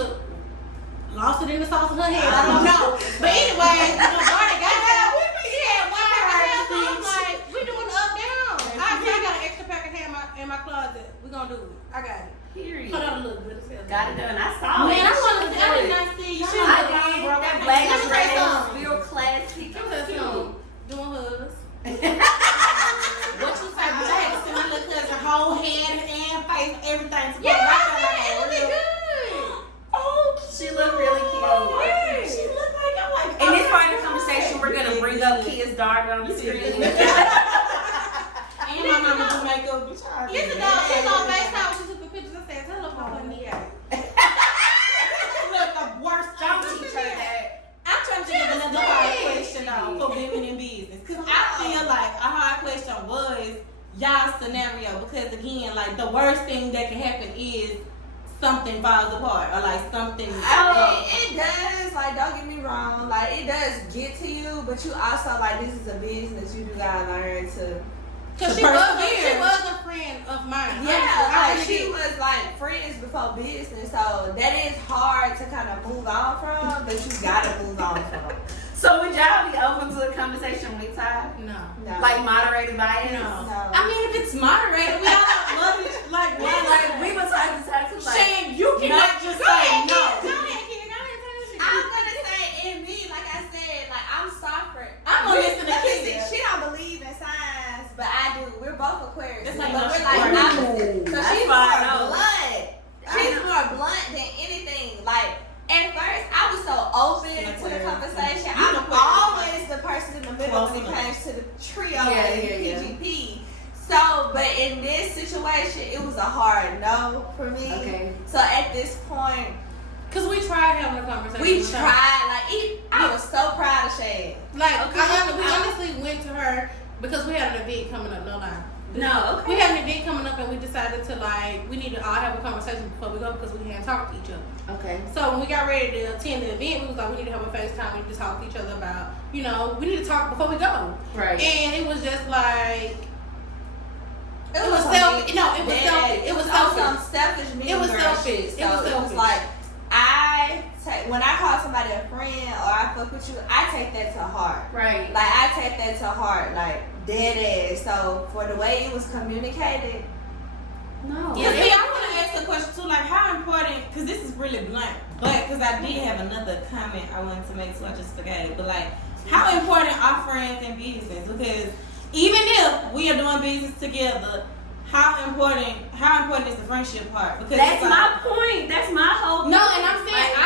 lost it in the sauce of her head. I don't know. But anyway, Barney got that. She had one pack of hair, so I'm like, we doing the up down. I got an extra pack of hair in my closet. We gonna do it. I got it. Period. Hold on a little bit. Got it done. I saw Man, it. I want to. I did She not see you. did. I did. That black Let me tell you dress, something. real classic. Let me tell you something. Doing hers. What you say? Bitch, I had to see my little cousin whole head and face, everything. To Yeah, right there, like, it was real- good. Oh, She looked really cute. she looked like, I'm like, In this part of the conversation, we're gonna bring up Kia's daughter on the screen. And my mama do makeup, bitch. I already Listen, did. though, she's on FaceTime when she took the pictures. I said, tell her pop her knee out. Look, the worst job Don't teach her that. I'm trying to think of another hard question though for women in business, because I feel like a hard question was y'all scenario, because again, like, the worst thing that can happen is something falls apart or like something. It does, like, don't get me wrong, like, it does get to you, but you also, like, this is a business, you do gotta learn to, Because To she persevere. was a friend of mine. yeah, I like, really she did. was, like, friends before business, so that is hard to kind of move on from, but you gotta move on from. So would y'all be open to a conversation with Ty? No. No. Like moderated by it? No. No. I mean, if it's moderated, we all love it. Like, Yeah, like we were talking to Ty too. Like, Shane, you cannot just say no. I'm gonna say in me, like I said, like, I'm softer. I'm gonna listen to Listen, Kia. she don't believe in signs, but I do. We're both Aquarius. That's But how you know we're she like Aquarius. opposite. So That's she's why I more know. blunt. She's more blunt than anything. Like, at first, I was so open to the conversation. I'm always the person in the middle when it comes to the trio and PGP. So, but in this situation, it was a hard no for me. Okay. So at this point, Because we tried having a conversation. we with her. tried. Like, I was so proud of Shane. Like, Okay. we honestly went to her because we had an event coming up, no lie. No, okay. We have an event coming up, and we decided to like we need to all have a conversation before we go because we hadn't talked to each other. Okay. So when we got ready to attend the event, we was like, we need to have a FaceTime. We need to talk to each other about, you know, we need to talk before we go. Right. And it was just like It was selfish. No, it was selfish. It was on some selfish. selfish mean It was girl selfish. shit. It was So selfish. like when I call somebody a friend or I fuck with you, I take that to heart. Right. Like I take that to heart, like dead ass. So for the way it was communicated, No. Yeah, see, I want to ask a question too, like how important, because this is really blunt, but because I did have another comment I wanted to make, so I just forgot it. But like, how important are friends in business? Because even if we are doing business together, how important is the friendship part? Because That's it's like, my point. That's my whole point. no, and I'm saying Like,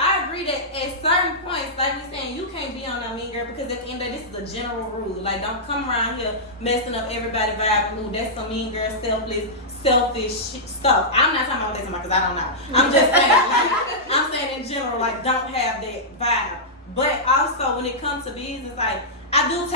I agree that at certain points, like we saying, you can't be on that mean girl because at the end of the day, this is a general rule. Like, don't come around here messing up everybody's vibe and mood. That's some mean girl, selfish stuff. I'm not talking about this because I don't know. I'm just saying, like, I'm saying in general, like, don't have that vibe. But also, when it comes to business, like, I do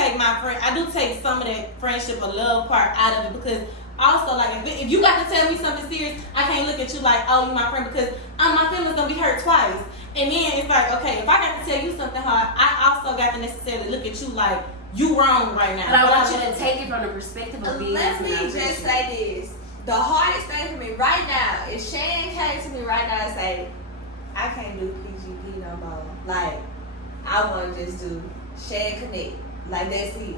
take some of that friendship or love part out of it because also, like, if you got to tell me something serious, I can't look at you like, oh, you my friend, because my feelings gonna be hurt twice. And then it's like, okay, if I got to tell you something hard, I also got to necessarily look at you like, you wrong right now. But I want you to take it from the perspective of business. let and me not just friendship. say this. The hardest thing for me right now is Shane came to me right now and say, I can't do PGP no more. Like, I want to just do Shane Connect. Like, that's it.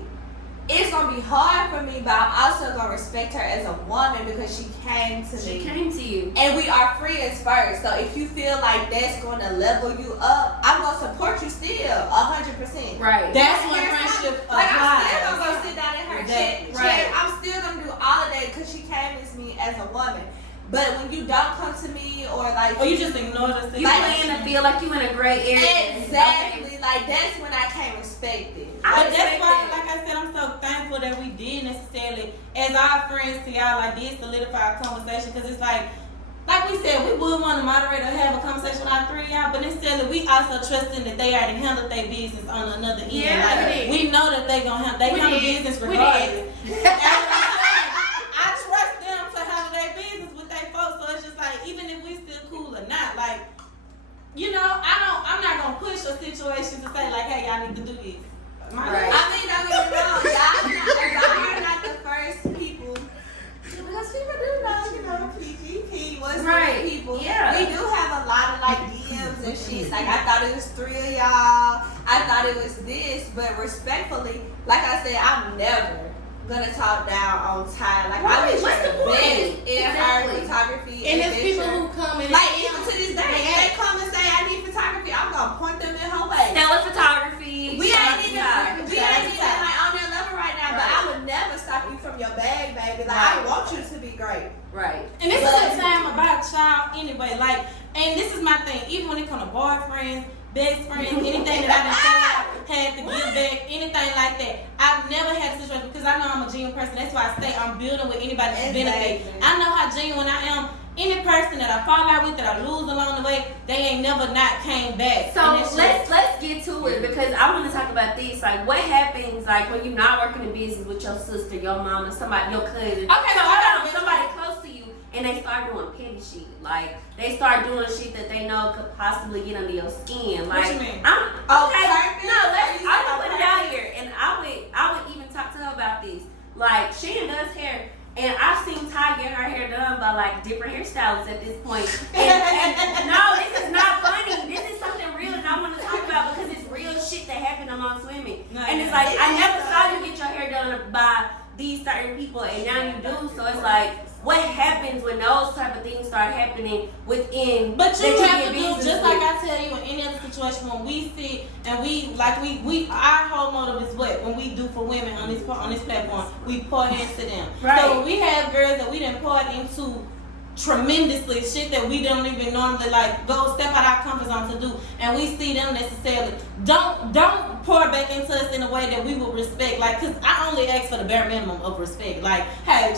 It's going to be hard for me, but I'm also going to respect her as a woman because she came to She me. came to you. And we are friends first. So if you feel like that's going to level you up, I'm going to support you still 100%. Right. That's when Here's friendship something. Like, I'm still applies. gonna go sit down in her Exactly. chair. Right. I'm still gonna do all of that because she came to me as a woman. But when you don't come to me or like, Or you just ignore the You situation. playing to feel like you in a gray area. exactly, Okay. like that's when I can't respect it. I But that's respect why, it. like I said, I'm so thankful that we did necessarily, as our friends to y'all, like did solidify our conversation. Because it's like we said, we would want to moderate or have a conversation with our three of y'all, but necessarily we also trusting that they already handled their business on another end. Yeah, like, we did. we know that they gonna handle business We regardless. I trust them to handle their business with their folks, so it's just like even if we still cool or not, like you know, I'm not gonna push a situation to say like, hey, y'all need to do this. Right. I mean, don't get me wrong, y'all are not the first people. Because people do know, PGP was Right. three people. Yeah. We do have a lot of like DMs and shit. Like I thought it was three of y'all. I thought it was this, but respectfully, like I said, I'm never gonna talk down on Ty. Like I Right, wish what's her the the point? best in Exactly. her photography. And there's adventure. people who come in Like and even to this day, They if they come and say I need photography, I'm gonna point them in her way. Stellar photography. We shout ain't out even to we Ty. ain't even like on that level right now, but I would never stop you from your bag, baby. Like I Right. want you to be great. Right. And this is the time about y'all anyway. Like, and this is my thing. Even when it comes to boyfriends, best friends, anything that I've been had to give back, anything like that. I've never had a situation because I know I'm a genuine person. That's why I say I'm building with anybody to benefit. Exactly. I know how genuine I am. Any person that I fall out with, that I lose along the way, they ain't never not came back. So And it's let's get to it because I want to talk about this. Like, what happens like when you're not working in business with your sister, your mama, somebody, your cousin, Okay, so hold on. somebody close to you, and they start doing petty shit. Like they start doing shit that they know could possibly get under your skin. Like, What you mean? I'm Oh, okay. purpose? No, let's. Are you I'm saying gonna put it out here, and I would even talk to her about this. Like, Shan does hair. And I've seen Ty get her hair done by like different hairstylists at this point. And no, this is not funny. This is something real, and I want to talk about because it's real shit that happened amongst women. No, And it's no. like I never saw you get your hair done by these certain people, and now you do. So it's like, what happens when those type of things start happening within? But you that have get to do business just with? like I tell you in any other situation when we sit and we our whole motive is what when we do for women on this platform we pour into them. Right. So when we have girls that we didn't pour into tremendously shit that we don't even normally like go step out our comfort zone to do, and we see them necessarily don't pour back into us in a way that we will respect. Like, cause I only ask for the bare minimum of respect. Like, hey,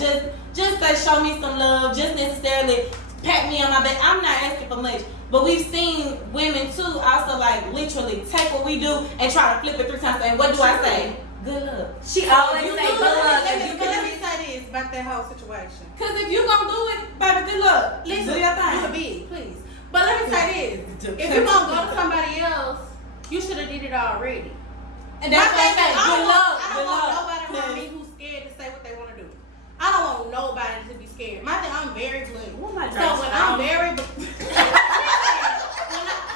just say show me some love, just necessarily pat me on my back. I'm not asking for much. But we've seen women too also like literally take what we do and try to flip it 3 times. And what do I say? Good luck. She always You say, do "Good look luck." at Let me say this, that whole situation. Cause if you gonna do it, baby, good luck. Listen, do your you a thing. big, please. But let me say this: if you gonna go to somebody else, you should have did it already. And that's My what I thing say. is, I Good don't luck. want Good luck. nobody around me who's scared to say what they want to do. I don't want nobody to be scared. My thing, I'm very blunt. Oh my So when I'm very,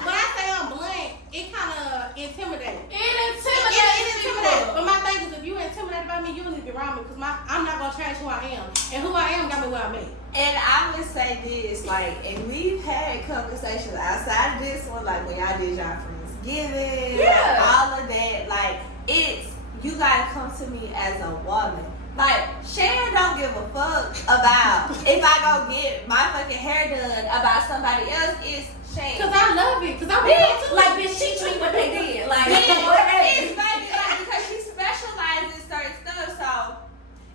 when I say I'm blunt, it kind of intimidates. It It intimidates. But my thing is, if you intimidated by me, you need to be around me because I'm not gonna change who I am, and who I am got me where I'm at. And I would say this, like, and we've had conversations outside of this one, like when y'all did y'all Friendsgiving, Yeah. like, all of that. Like, it's, you gotta come to me as a woman. Like, Sharon don't give a fuck about if I go get my fucking hair done about somebody else. It's Sharon. Cause I love it. Cause I Bitch, like, bitch, she treat what they did. Like, It's whatever. baby, like, because she specializes in certain stuff, so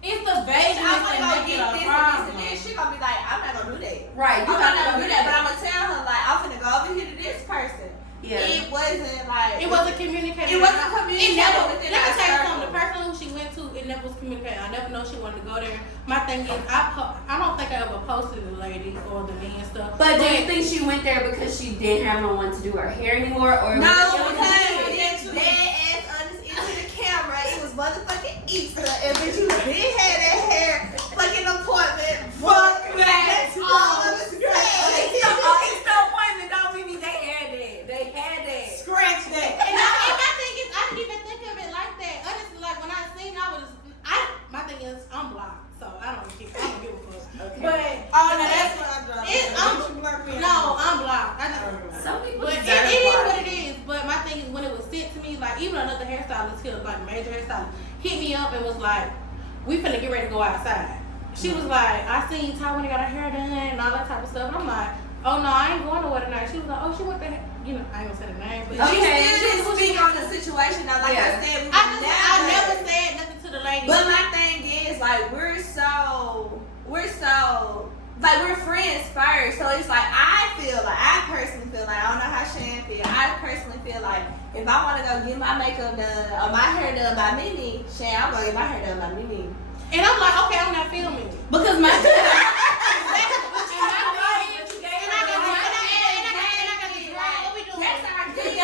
It's the bitch, vagueness I'm gonna that go make get it a this and problem. this. She gonna be like, I'm not gonna do that. Right, you I'm not not gonna do that, but that. I'm gonna tell her like I'm gonna go over here to this person. Yeah. It wasn't like It wasn't communicated. It wasn't It communicated never. within Let me our tell you circle. something. The person who she went to, it never was communicated. I never know she wanted to go there. My thing is, I don't think I ever posted the lady or the man stuff. But do you think she went there because she didn't have no one to do her hair anymore, or no, was it because it's dead ass honest into the camera. It was motherfucking Easter, and bitch, you did have that hair fucking appointment. Fuck that. That's all I'm saying. It's no appointment, don't mean they had that. They had that. Scratch that. And my thing is, I didn't even think of it like that. Honestly, like when I seen, my thing is, I'm blocked, so I don't give a fuck. Okay. But Oh, no, that's what I dropped. I'm blocked. I just. Some people But it deserve is block. what it is. But my thing is, when it was sent to me, like even another hairstylist here, like major hairstylist, hit me up and was like, "We finna get ready to go outside." She was like, "I seen Ty when they got her hair done and all that type of stuff." And I'm like, "Oh no, I ain't going nowhere tonight." She was like, "Oh, she went there." You know, I ain't gonna say the name, but She Okay. still didn't speak on the situation. Now, like Yeah. I said, I never said nothing to the lady. But my thing is, like, we're friends first. So it's like, I personally feel like, I don't know how Shan feel. I personally feel like, if I want to go get my makeup done or my hair done by Mimi, Shan, I'm going to get my hair done by Mimi. And I'm like, okay, I'm not filming it. Because my That's our thing.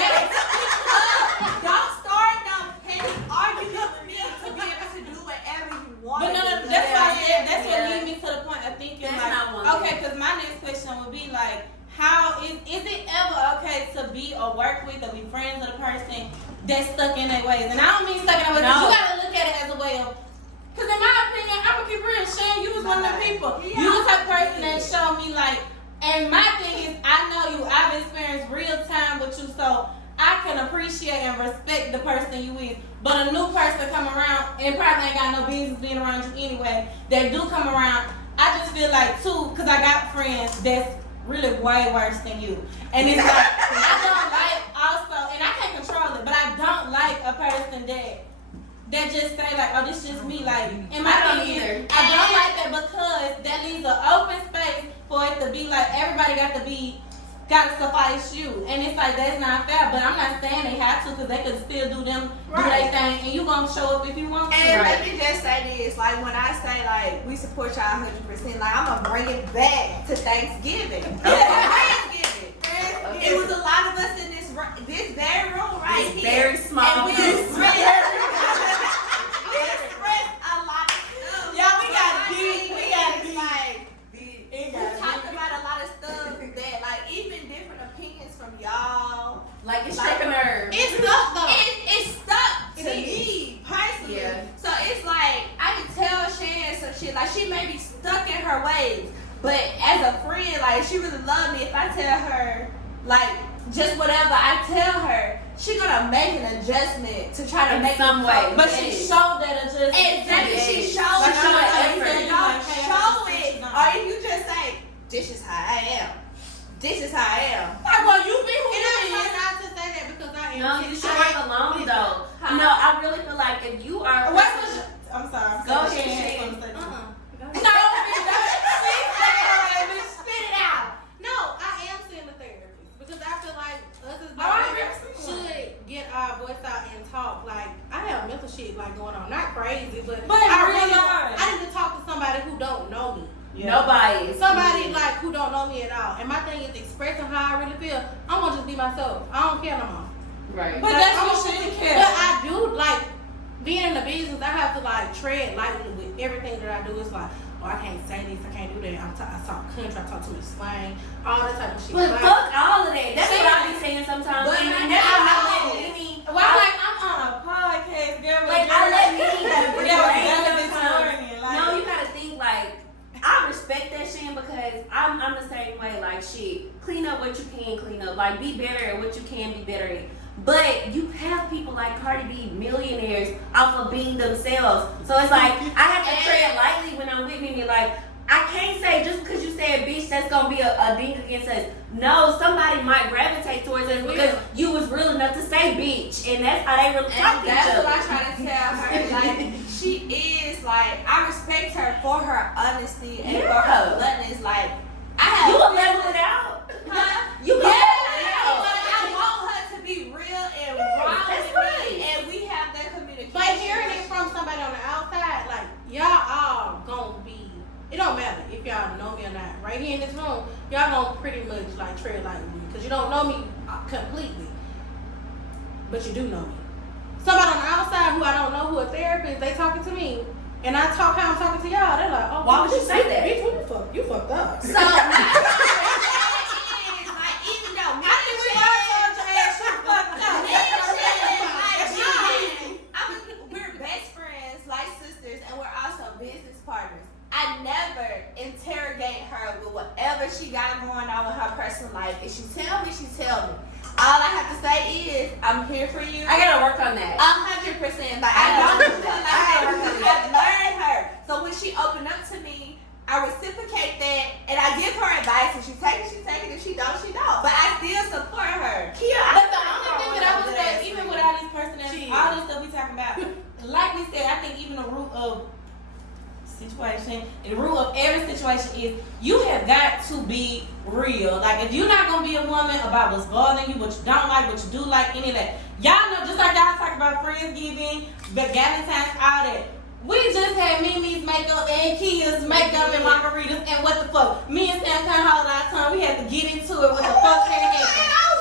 Don't start no petty argument with me to be able to do whatever you want. But no, to do. that's why I said that's Yeah. what leads me to the point of thinking That's like, not one. okay, because my next question would be like, how is it ever okay to be or work with or be friends with a person that's stuck in their ways? And I don't mean stuck in their ways. No. You gotta look at it as a way of, because in my opinion, I'm gonna keep real. Shane, you was one of the people. Yeah. You was that person that showed me like. And my thing is, I know you. I've experienced real time with you, so I can appreciate and respect the person you is. But a new person come around and probably ain't got no business being around you anyway. They do come around. I just feel like too, cause I got friends that's really way worse than you, and it's like I don't like also, and I can't control it, but I don't like a person that just say like, oh, this just me. Like, and my I don't thing is, either. I don't like that because that leaves an open space for it to be like everybody gotta suffice you, and it's like that's not fair. But I'm not saying they have to, because they could still do their thing, and you gonna show up if you want to. And let me just say this, like when I say like we support y'all 100%, like I'm gonna bring it back to Thanksgiving. Thanksgiving. It was a lot of us in this very room right It's here. very small. And we expressed a lot of stuff. Yeah, we got My deep. thing We got is, deep. like, we talked about a lot of stuff that like even different opinions from y'all. Like, it struck a nerve. It's stuck though. It stuck to It is. me personally. Yeah. So it's like I can tell Shan some shit. Like she may be stuck in her ways, but as a friend, like she really love me. If I tell her like just whatever I tell her, she gonna make an adjustment to try to In make some it way. But she showed that adjustment. Exactly, she Yes. showed Like, it. I'm like, If hey, you you don't like, hey, show I'm it, just- or if you just say, "This is how I am," this is how I am. Like, well, you be who And you I'm is. trying not to say that because I am. No, you should I work am- alone though. No, I really feel like if you are. What was your, I'm sorry. Go ahead. Shane. Uh-uh. No, Go bitch, ahead. don't spit it out. No, I am seeing a therapist because I feel like us as I black agree. women should get our voice out and talk. Like I have mental shit like going on, not crazy, but But I real really life. I need to talk to somebody who how I really feel, I'm gonna just be myself. I don't care no more. Right. But that's what you shouldn't care. But I do like being in the business. I have to like tread lightly with everything that I do. It's like, oh, I can't say this, I can't do that. I talk country, I talk too much slang, all that type of shit. But Like, fuck all of that. That's what I be saying sometimes. But And I that's why I know. let Mimi. Well, I'm like, I'm on a podcast, girl. Like, I let Mimi have free Yeah, reign that's this sometimes. morning. Like, No, you gotta think like I respect that shit because I'm the same way. Like shit, clean up what you can clean up. Like be better at what you can be better at. But you have people like Cardi B, millionaires off of being themselves. So it's like I have to tread lightly when I'm with Mimi. Like I can't say just because you said bitch that's gonna be a ding against us. No, somebody might gravitate towards us because you was real enough to say bitch, and that's how they really talk And to each that's other. what I try to tell her. Like, she is, like, I respect her for her honesty and for her bluntness. Like, I have. You will level it out. Huh? You will Yeah, level but it out. I want her to be real and Yes, raw that's with right. me, and we have that communication. but hearing it from somebody on the outside, like y'all all gonna be. It don't matter if y'all know me or not. Right here in this room, y'all gonna pretty much like tread lightly because you don't know me completely, but you do know me. Somebody on the outside who I don't know, who a therapist, they talking to me, and I talk how I'm talking to y'all. They're like, oh, Why would you say that? Bitch, what the fuck? You fucked up. So, like, even though me and we're best friends, like sisters, and we're also business partners. I never interrogate her with whatever she got going on with her personal life. If she tell me, she tell me. All I have to say is, I'm here for you. I gotta work on that. 100%. Like, I don't feel like I've learned her. So when she opened up to me, I reciprocate that and I give her advice. If she take it, she take it. If she don't, she don't. But I still support her. But the only thing that I would say, even with all these personalities, all this stuff we talking about, like we said, I think even the root of situation, the root of every situation is you have got to be real. Like if you're not gonna be a woman about what's bothering you, what you don't like, what you do like, any of that. Y'all know, just like y'all talk about Friendsgiving, Valentine's, all that. We just had Mimi's makeup and Kia's makeup and margaritas and what the fuck. Me and Sam couldn't hold our tongue. We had to get into it with the fuck can happen.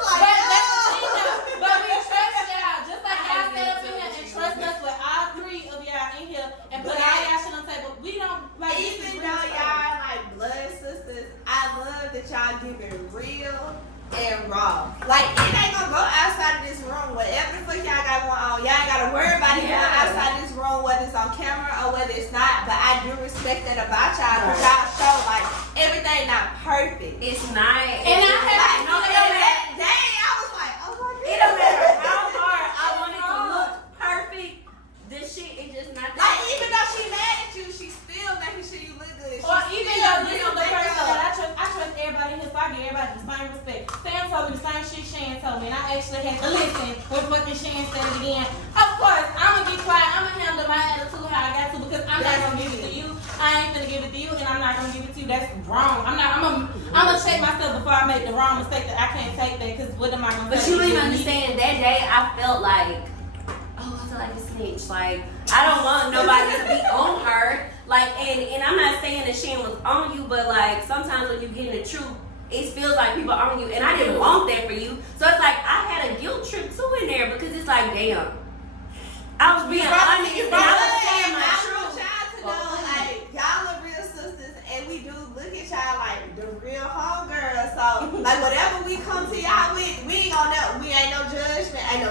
But that's the thing though. But we trust y'all. Just like y'all sat up in here and trust us with all three of y'all in here and put all y'all shit on the table. We don't like Even though y'all like blood sisters, I love that y'all give it real and raw. Like it ain't gonna go outside of this room. Whatever the fuck y'all got going on, y'all ain't gotta worry about it going outside this room, whether it's on camera or whether it's not. But I do respect that about y'all because y'all show like everything not perfect. It's not. And I Like, have no, that day I was like, oh my god. It don't matter how hard I want it to look perfect. This shit is just not Like that. even though she mad at you, she's still making sure you look good. or She even still though this is real the person makeup. that I trust everybody in here, so I give everybody the same respect. Sam told me the same shit Shan told me, and I actually had to listen when fucking Shan said it again. Of course, I'm gonna be quiet. I'm gonna handle my attitude how I got to because I'm not gonna give it to you. I ain't gonna give it to you, and I'm not gonna give it to you. That's wrong. I'm gonna check myself before I make the wrong mistake that I can't take that. Cause what am I gonna? But say you to don't you? understand. That day I felt like, oh, I feel like a snitch. Like I don't want nobody to be on her. Like and I'm not saying that Shan was on you, but like sometimes when you get in the truth, it feels like people are on you, and I didn't want that for you. So it's like I had a guilt trip too in there because it's like, damn, I was being honest and I was saying my I truth. want y'all to know, like, y'all are real sisters, and we do look at y'all like the real homegirls. So, like, whatever we come to y'all with, we ain't gonna know. We ain't no judgment, And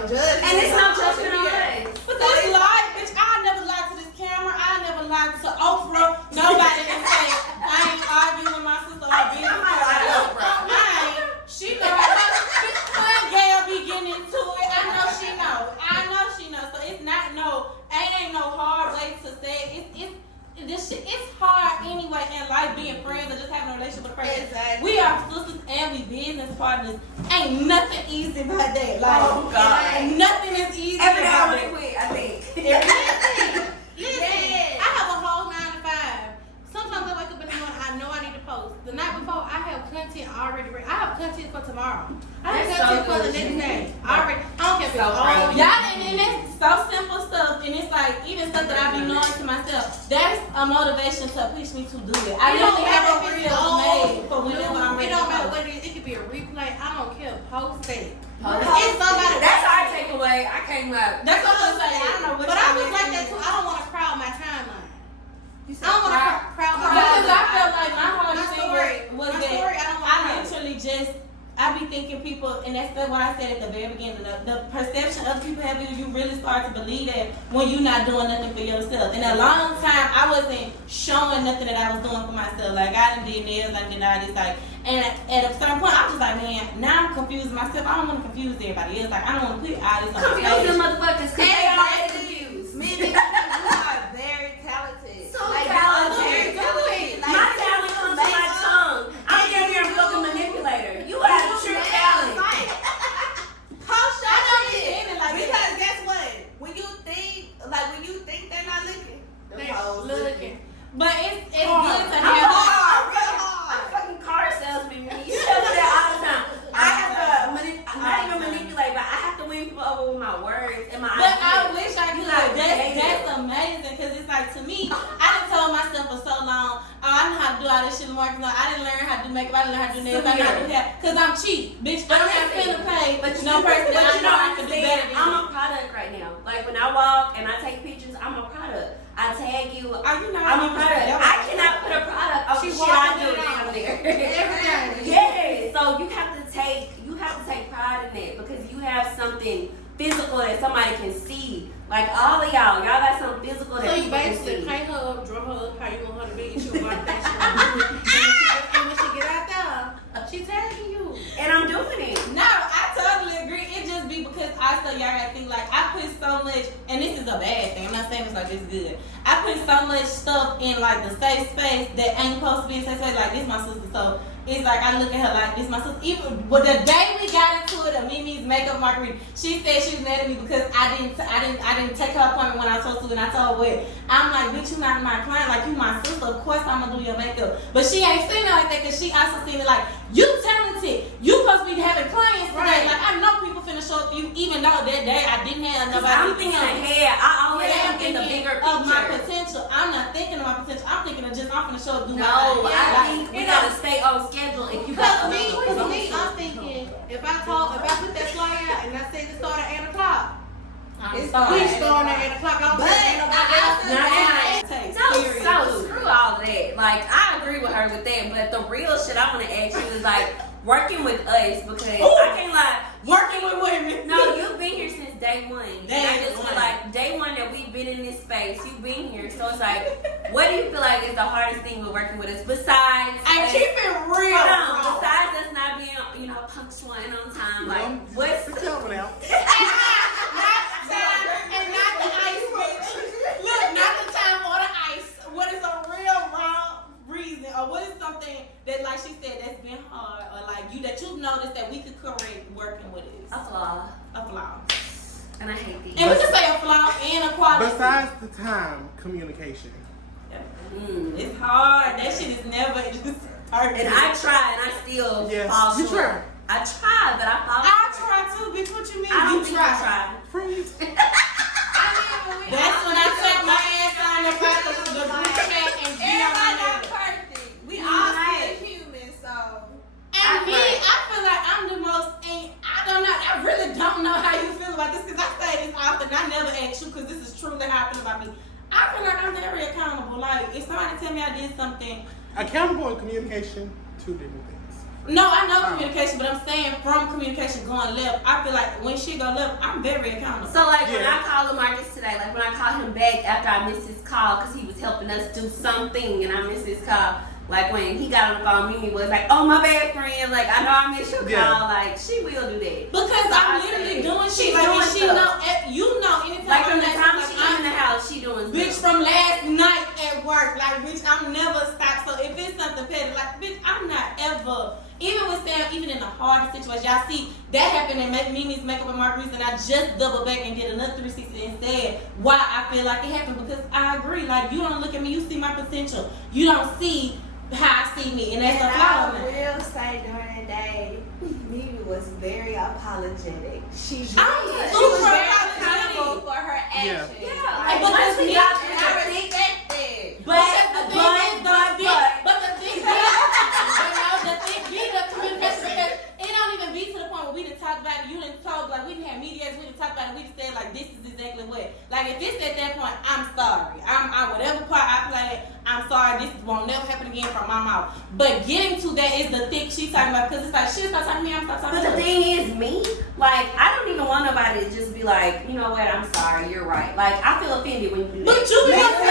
it's no judgment on us. But this lie, bitch, I never lied to this camera. I never lied to Oprah. Nobody can say I ain't arguing with my sister or business. She know how Gail be getting into it. I know she know. So it's not ain't no hard way to say it. This shit, it's hard anyway in life being friends or just having a relationship with a person. Exactly. We are sisters and we business partners. Ain't nothing easy about that. Like, Oh, God. nothing is easy Every day I about want it. to quit, I think. Listen, I have a whole 9 to 5. Sometimes I wake up in the morning, I know I need to post. The night before, I have content already ready. I have content for tomorrow. I have That's content so for the good. next day. Already. I don't kept it So all crazy. Y'all, and it's so simple stuff, and it's like even stuff that I be knowing to myself. That's a motivation to push me to do it. I It don't don't have matter a if it's reel old, made for whenever I'm It ready. don't to matter post. what it is. It could be a replay. I don't care. Post it. Post It's somebody. That's our takeaway. I can't lie. That's what I'm saying. I don't know what But I y'all was think. like that too. I don't want to crowd my timeline. You I don't want to crowd my Because I timeline. felt like my whole My thing story. was My that story. I don't want I to crowd. literally just, I be thinking people, and that's what I said at the very beginning, the perception other people have of you really start to believe that when you're not doing nothing for yourself. And a long time, I wasn't showing nothing that I was doing for myself. Like, I done did nails, I did all this, like, and at a certain point, I'm just like, man, now I'm confusing myself. I don't want to confuse everybody else. Like, I don't want to put all this on Confuse my them page. motherfuckers because they already confused. Men, you are very talented. So like, talented. You are very talented. Like, My talent comes from my tongue. I'm damn near a fucking manipulator. You have true talent. Post your shit. understand it like Because guess what? When you think they're not looking, them They hoes looking. But it's good to I'm have. hard, real I'm hard. a fucking car salesman. Man. You tell me that all the time. I have to not even manipulate, but I have to win people over with my words and my But I ideas. wish I could. like That's creative. amazing because it's like to me, I done told myself for so long, oh, I know how to do all this shit in marketing. I didn't learn how to do makeup. I didn't learn how to do nails. I didn't know how to do hair because I'm cheap, bitch. I don't have to pay. But no person that I know I can do better than I'm you. a product right now. Like when I walk and I take pictures, I'm a product. I tag you. Are you not? I'm a product. I cannot put a product on She the shit I walking do it down out. there. Everything. Yes. So you have to take pride in that because you have something physical that somebody can see. Like all of y'all got something physical that So you people can basically see. paint her up, drum her up, how you want her to be, and she'll like that shit. And when she get out there, she tagging you. And I'm doing it. No, I totally agree. It just be because also y'all gotta think like I put so much, and this is a bad thing. I'm not saying it's like it's good. I put so much stuff in like the safe space that ain't supposed to be in safe space. Like this my sister, so it's like I look at her like this my sister. Even but the day we got into it, Mimi's makeup margarita, she said she was mad at me because I didn't take her appointment when I was supposed to, and I told her what. I'm like, bitch, you not my client, like you my sister. Of course I'm gonna do your makeup, but she ain't seen it like that because she also seen it like you talented. You supposed to be having clients today. Right. Like I know people finna show up for you, even though that day I didn't have Cause nobody. I'm thinking ahead. I always Yeah, I'm think in the thinking bigger of my picture. potential. I'm not thinking of my potential. I'm thinking of just I'm finna show up, do my No, thing. I think we you gotta know, stay on schedule if you Cause got me, other I'm thinking if I put that flyer out and I say to start at 8 o'clock, I'm It's sorry. we starting at 8 o'clock. I'm But saying ain't nobody else. I Not Take No, serious, so too. screw all of that. Like I agree with her with that, but the real shit I want to ask you is like working with us because I can't lie. Working with women. No, you've been here since day one. And I Day just feel one. like day one that we've been in this space, you've been here. So it's like, what do you feel like is the hardest thing with working with us besides? And us- keep it real. Hold on, bro. besides us not being, punctual and on time, like what's Be careful now. Not the time and not the ice, bitch. Look, not the time or the ice. What is a real wrong reason, or what is something that, like she said, that's been hard, or like that you've noticed that we could correct working with us? a flaw? A flaw. And I hate these. And we can say a flaw and a quality. Besides the time, communication. It's hard. That shit is never just perfect. And I try and I still Yes, fall you short. try. I try, but I fall I short. try too, bitch. What you mean? I don't You think try. I try. Freeze. That's when I set my ass on the back of the group chat and be on my Everybody not level. perfect. We all still human, so. And me, I feel like I'm the most, and I don't know, I really don't know how you feel about this because I say this often. I never ask you because this is truly how I feel about me. I feel like I'm very accountable. Like, if somebody tell me I did something, Accountable and communication, two different things. no, I know communication, but I'm saying from communication going left, I feel like when she go left, I'm very accountable. So like when Yeah. I called Marcus today, like when I called him back after I missed his call because he was helping us do something and I missed his call. Like when he got on the phone, Mimi was like, "Oh my bad friend, like I know I missed your Yeah. call." Like she will do that. Because So I'm I literally said, doing she's shit. Like, doing and she stuff. know, you know, anytime Like from I'm the like, time like, she I'm in the house, she doing bitch stuff. from last night at work, like bitch, I'm never stopped. So if it's something petty, like bitch, I'm not ever. Even with Sam, even in the hardest situation, y'all see that happened in Mimi's makeup and margaritas, and I just doubled back and did another 360 and said why I feel like it happened because I agree. Like you don't look at me, you see my potential. You don't see how I see me, and that's a And flaw. I will say during the day, Mimi was very apologetic. She was super very apologetic. accountable for her actions. Yeah, Like, like, once we got to And I the respect that. But the thing is, the communication, because it don't even be to the point where we done talked about it. You done told, like, we done had mediators, we done talked about it, we done said, like, this is exactly what. Like, if it's at that point, I'm sorry. I whatever part I played, I'm sorry, this won't never happen again from my mouth. But getting to that is the thing she's talking about, because it's like, she's not talking to me, I'm not talking But to the her. thing is, me, like, I don't even want nobody to just be like, you know what, I'm sorry, you're right. Like, I feel offended when you do that. But you be But upset.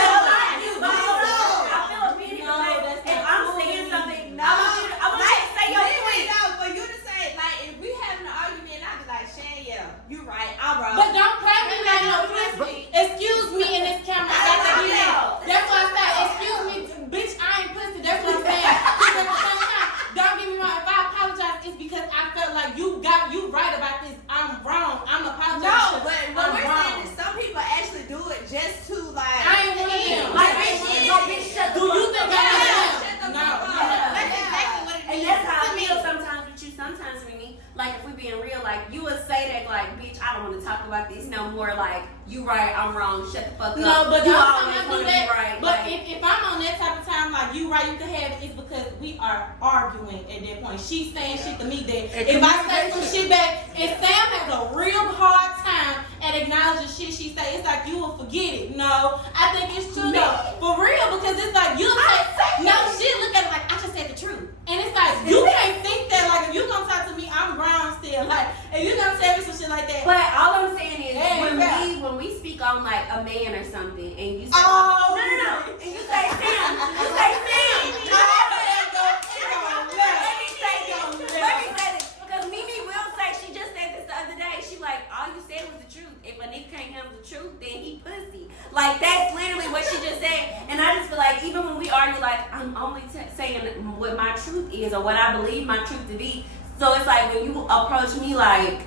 but hold on. I feel offended No, like, that's if not I'm cool. saying something, No, I want you to say your point. For you to say, like, if we having an argument, I'd be like, Shan, yeah, you right, I'm wrong. But don't play me like no pussy. Excuse me in this camera. I got to be there. That's why I said, excuse me, bitch, I ain't pussy. That's what I'm saying. Because at the same time, don't get me wrong. If I apologize, it's because I felt like you right about this. I'm wrong. I'm apologizing. No, but what I'm we're wrong. saying is some people actually do it just to, like, I ain't one of them. Like, I ain't bitch, one of no, them. bitch, shut the Do you fuck think up. I Yeah, am? shut the No. fuck up. Yeah. That's exactly what it And is. that's how I To me. feel sometimes with you, sometimes with me. Like, if we being real, like, you would say that, like, bitch, I don't want to talk about this no more. Like, you right, I'm wrong, shut the fuck up. No, but you don't always time I want do to be that. right. But like, if I'm on that type of time, like you right, you can have it. It's because we are arguing at that point. She's saying shit to me that And if I say some shit back, and Sam has a real hard time at acknowledging shit she say, it's like you will forget it. No, I think it's true though, for real, because it's like you say no shit. Look at it like I just said the truth, and it's like you can't think that. Like if you gonna talk to me, I'm grown still. Like if you gonna tell me some shit like that. but all I'm saying is, Yeah, when we speak on, like, a man or something, and you say, Oh, no, and you say, Sam, you say, Sam, let me say this, because Mimi will say, she just said this the other day, she like, all you said was the truth. If a nigga can't handle the truth, then he pussy. Like, that's literally what she just said. And I just feel like, even when we argue, like, I'm only saying what my truth is, or what I believe my truth to be. So it's like, when you approach me like,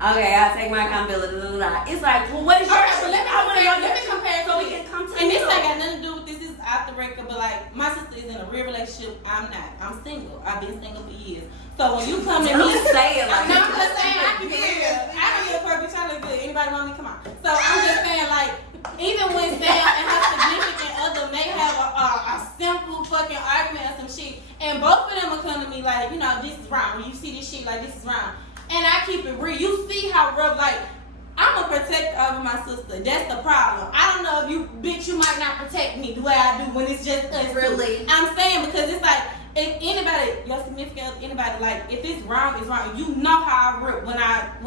okay, I'll take my accountability, blah, blah, blah. It's like, well, what is your Okay, truth? but I wanna know let me your compare truth so to we this. can come to And this you. ain't got nothing to do with this. This is off the record, but like my sister is in a real relationship. I'm not. I'm single. I've been single for years. So when you come to me, I'm just saying, like, no, I'm just saying. I can be real. I don't give a fuck. Bitch, I look good. Anybody want me? Come on. So I'm just saying, like, even when Sam and her significant other may have a simple fucking argument or some shit, and both of them will come to me like, you know, this is wrong. When you see this shit, like this is wrong. And I keep it real. You see how rough, like, I'm a protector of my sister. That's the problem. I don't know if you, bitch, you might not protect me the way I do when it's just us two. Really? I'm saying because it's like, if anybody, your significant other, anybody, like, if it's wrong, it's wrong. You know how I rip when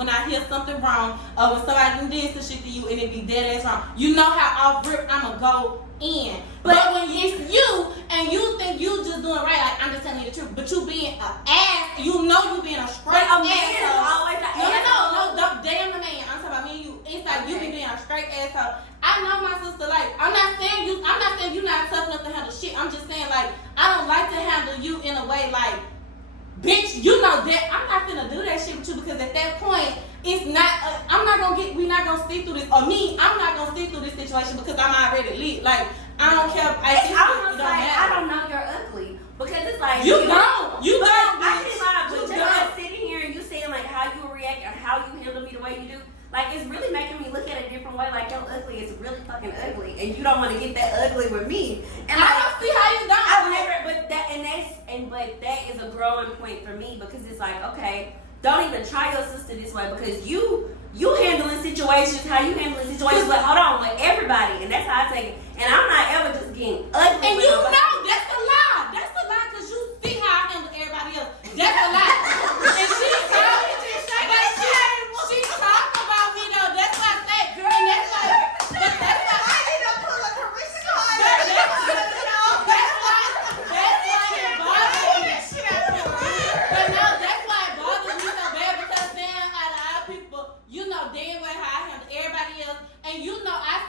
I hear something wrong, or when somebody did some shit to you and it be dead ass wrong. You know how I'll rip, I'ma go in. But when it's you and you think you just doing right, like I'm just telling you the truth, but you being an ass, you know you being a straight But a man is asshole. always an No, asshole. don't damn the man. I'm talking about me and you. It's like you be being a straight asshole. I know my sister. Like I'm not saying you not tough enough to handle shit. I'm just saying like I don't like to handle you in a way like, bitch, you know that I'm not gonna do that shit with you because at that point it's not. We not gonna see through this. Or me, I'm not gonna see through this situation because I'm already lit. Like I don't care. It's almost don't like, matter. I don't know you're ugly. Because it's like, You don't. You but don't. I can't lie, but You just don't. us sitting here and you saying like how you react or how you handle me the way you do, like it's really making me look at it a different way. Like your ugly is really fucking ugly, and you don't want to get that ugly with me. And I like, don't see how you don't. I've never, but that is a growing point for me because it's like, okay, don't even try your sister this way because you handling situations how you handling situations. But hold on, with everybody, and that's how I take it. And I'm not ever just getting ugly. And with you nobody. know that's a lie. That's a lie because you see how I handle everybody else. That's a lie. And she talk about me though. That's why I say, and that's why. But that's why. I need to pull a Carissa card. That's why it bothers me. But no, that's why it bothers me so bad because then out of our people, you know damn well how I handle everybody else, and you know I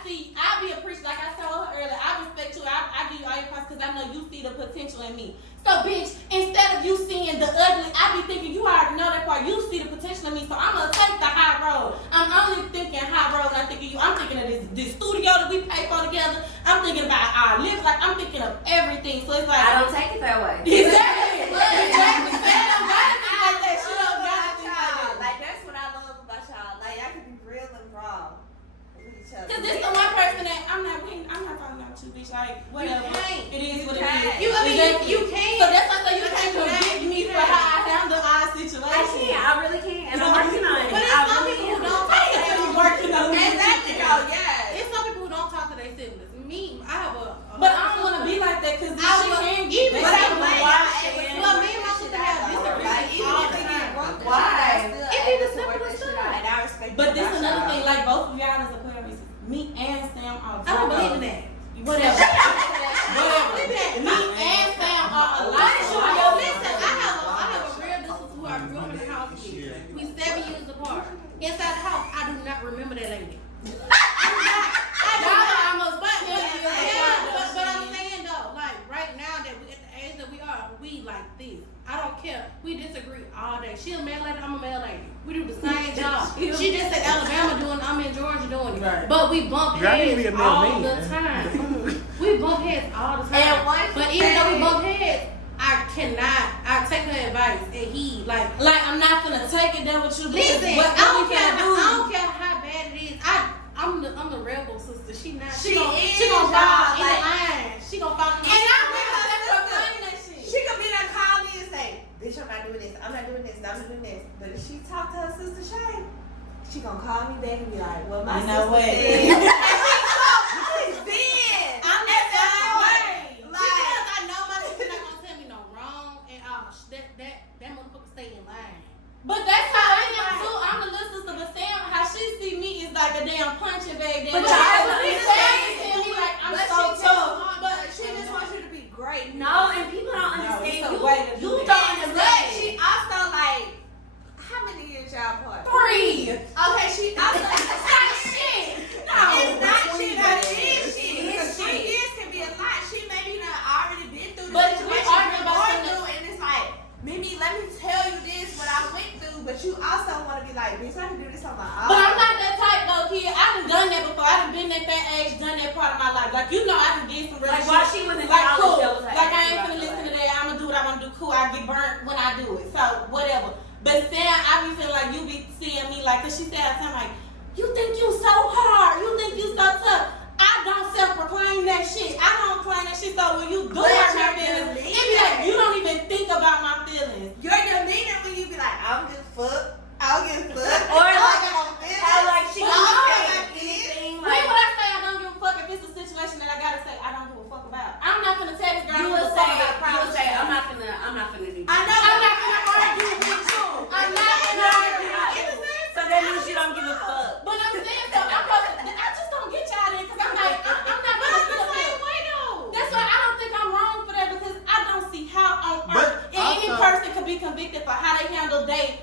be appreciative. Like I told her earlier, I respect you. I give you all your parts because I know you see the potential in me. So bitch, instead of you seeing the ugly, I be thinking you already know that part. You see the potential in me, so I'm gonna take the high road. I'm only thinking high road. I'm thinking you. I'm thinking of this studio that we pay for together. I'm thinking about our lives. Like I'm thinking of everything. everything. So it's like I don't take it that way. exactly. Exactly. Sam don't gotta think like that. She don't gotta think like that. Like that's what I love about y'all. Like y'all can be real and raw with each other. Cause this the one person that I'm not talking about you, bitch. Like whatever. can't. It is what it can't. is. You you can. So that's why I say you But can't you convict can't. me You for can't. how I handle our situation. I can. I really can. And I'm working on it. But it's I some really people who am. don't talk to their I'm working on it. Exactly. Oh yeah. It's some people who don't talk to their siblings. Me, I have a But I don't want to be like that because I she would- can even get But back I'm on glad my y'all shit. able to Well, work me and my that sister shit have out, though. disagreements Like even all if the we time. get wrong, Why? still It be able the to work simplest that shit stuff. out, and I respect But you this about another y'all. thing, like both of y'all as Aquarius, me and Sam are I don't believe in that. Whatever. I don't Whatever. believe in that. Me and Sam are a What lot. is your yo? Listen, I have a real distance who I grew up in the house with. We 7 years apart. Inside the house, I do not remember that lady. I almost but I'm saying though, like right now that we at the age that we are, we like this. I don't care. We disagree all day. She a male lady, I'm a male lady. We do the same job. She just said Alabama doing, I'm in Georgia doing it. Right. But we bump Y'all need to be heads a male all man. the time. We bump heads all the time. And one But even though we bump heads, I take her advice and he like I'm not gonna take it there with you. because listen, what I don't we care finna do? I don't care how bad it is. I'm the rebel sister. She not She gon' is, she gon' fall in like- the line. She gon' fall in the And line. I remember that Proclaim that sister. shit. She could be there, call me and say, "Bitch, I'm not doing this. I'm not doing this. I'm not doing this." But if she talk to her sister Shay, she gonna call me back and be like, "Well, my You know sister what? said." And we so then. I'm At the that same point, way. like, Because I know my sister not gonna tell me no wrong and that motherfucker stay in line. But that's how I am too. I'm the little sister, but Sam, how she see me is like a damn punching bag. But Sam y'all see me like I'm but so she just tough. want- but she just wants you to be great. No, and people don't No, understand. it's a You, way to do you that. don't But understand. she also like, how many years y'all apart? 3. Okay, she also. It's not shit. No. It's not shit, but it is shit. It is Because 3 shit. years can be a lot. She maybe done already been through the But we situation arguing you're about going something- through, and it's like, Mimi, let me tell you this, what I went through, but you also want to be like, bitch, I can do this on my own. But I'm not that type though, kid. I done that before. I done been at that age, done that part of my life. Like you know, I can get some real Like shit. while she was in Like college, cool. that was her Like I attitude, ain't I finna feel listen like. to that. I'ma do what I wanna do. Cool. I get burnt when I do it. So whatever. But Sam, I be feeling like you be seeing me like, cause she said all the time like, you think you so hard, you think you so tough. I don't self-proclaim that shit. I don't claim that shit. So when you do But hurt my you're feelings, demeaning. it be like you don't even think about my feelings. Your demeanor when you be like, I don't give a fuck. I don't give a fuck. Or I like, don't give a fuck. how like she I can don't say give a fuck. anything When like would I say I don't give a fuck if it's a situation that I gotta say I don't give a fuck about? I'm not gonna tell this girl you I don't would give a say, fuck about a you problem. would say, I'm not finna do. I know. I'm not gonna argue with you. I'm not gonna argue. So that means you don't give a fuck. But I'm saying so. I just don't get y'all there because I'm like I'm not But gonna I'm the sit up same there. way though. That's why I don't think I'm wrong for that because I don't see how on But earth any also- person could be convicted for how they handle they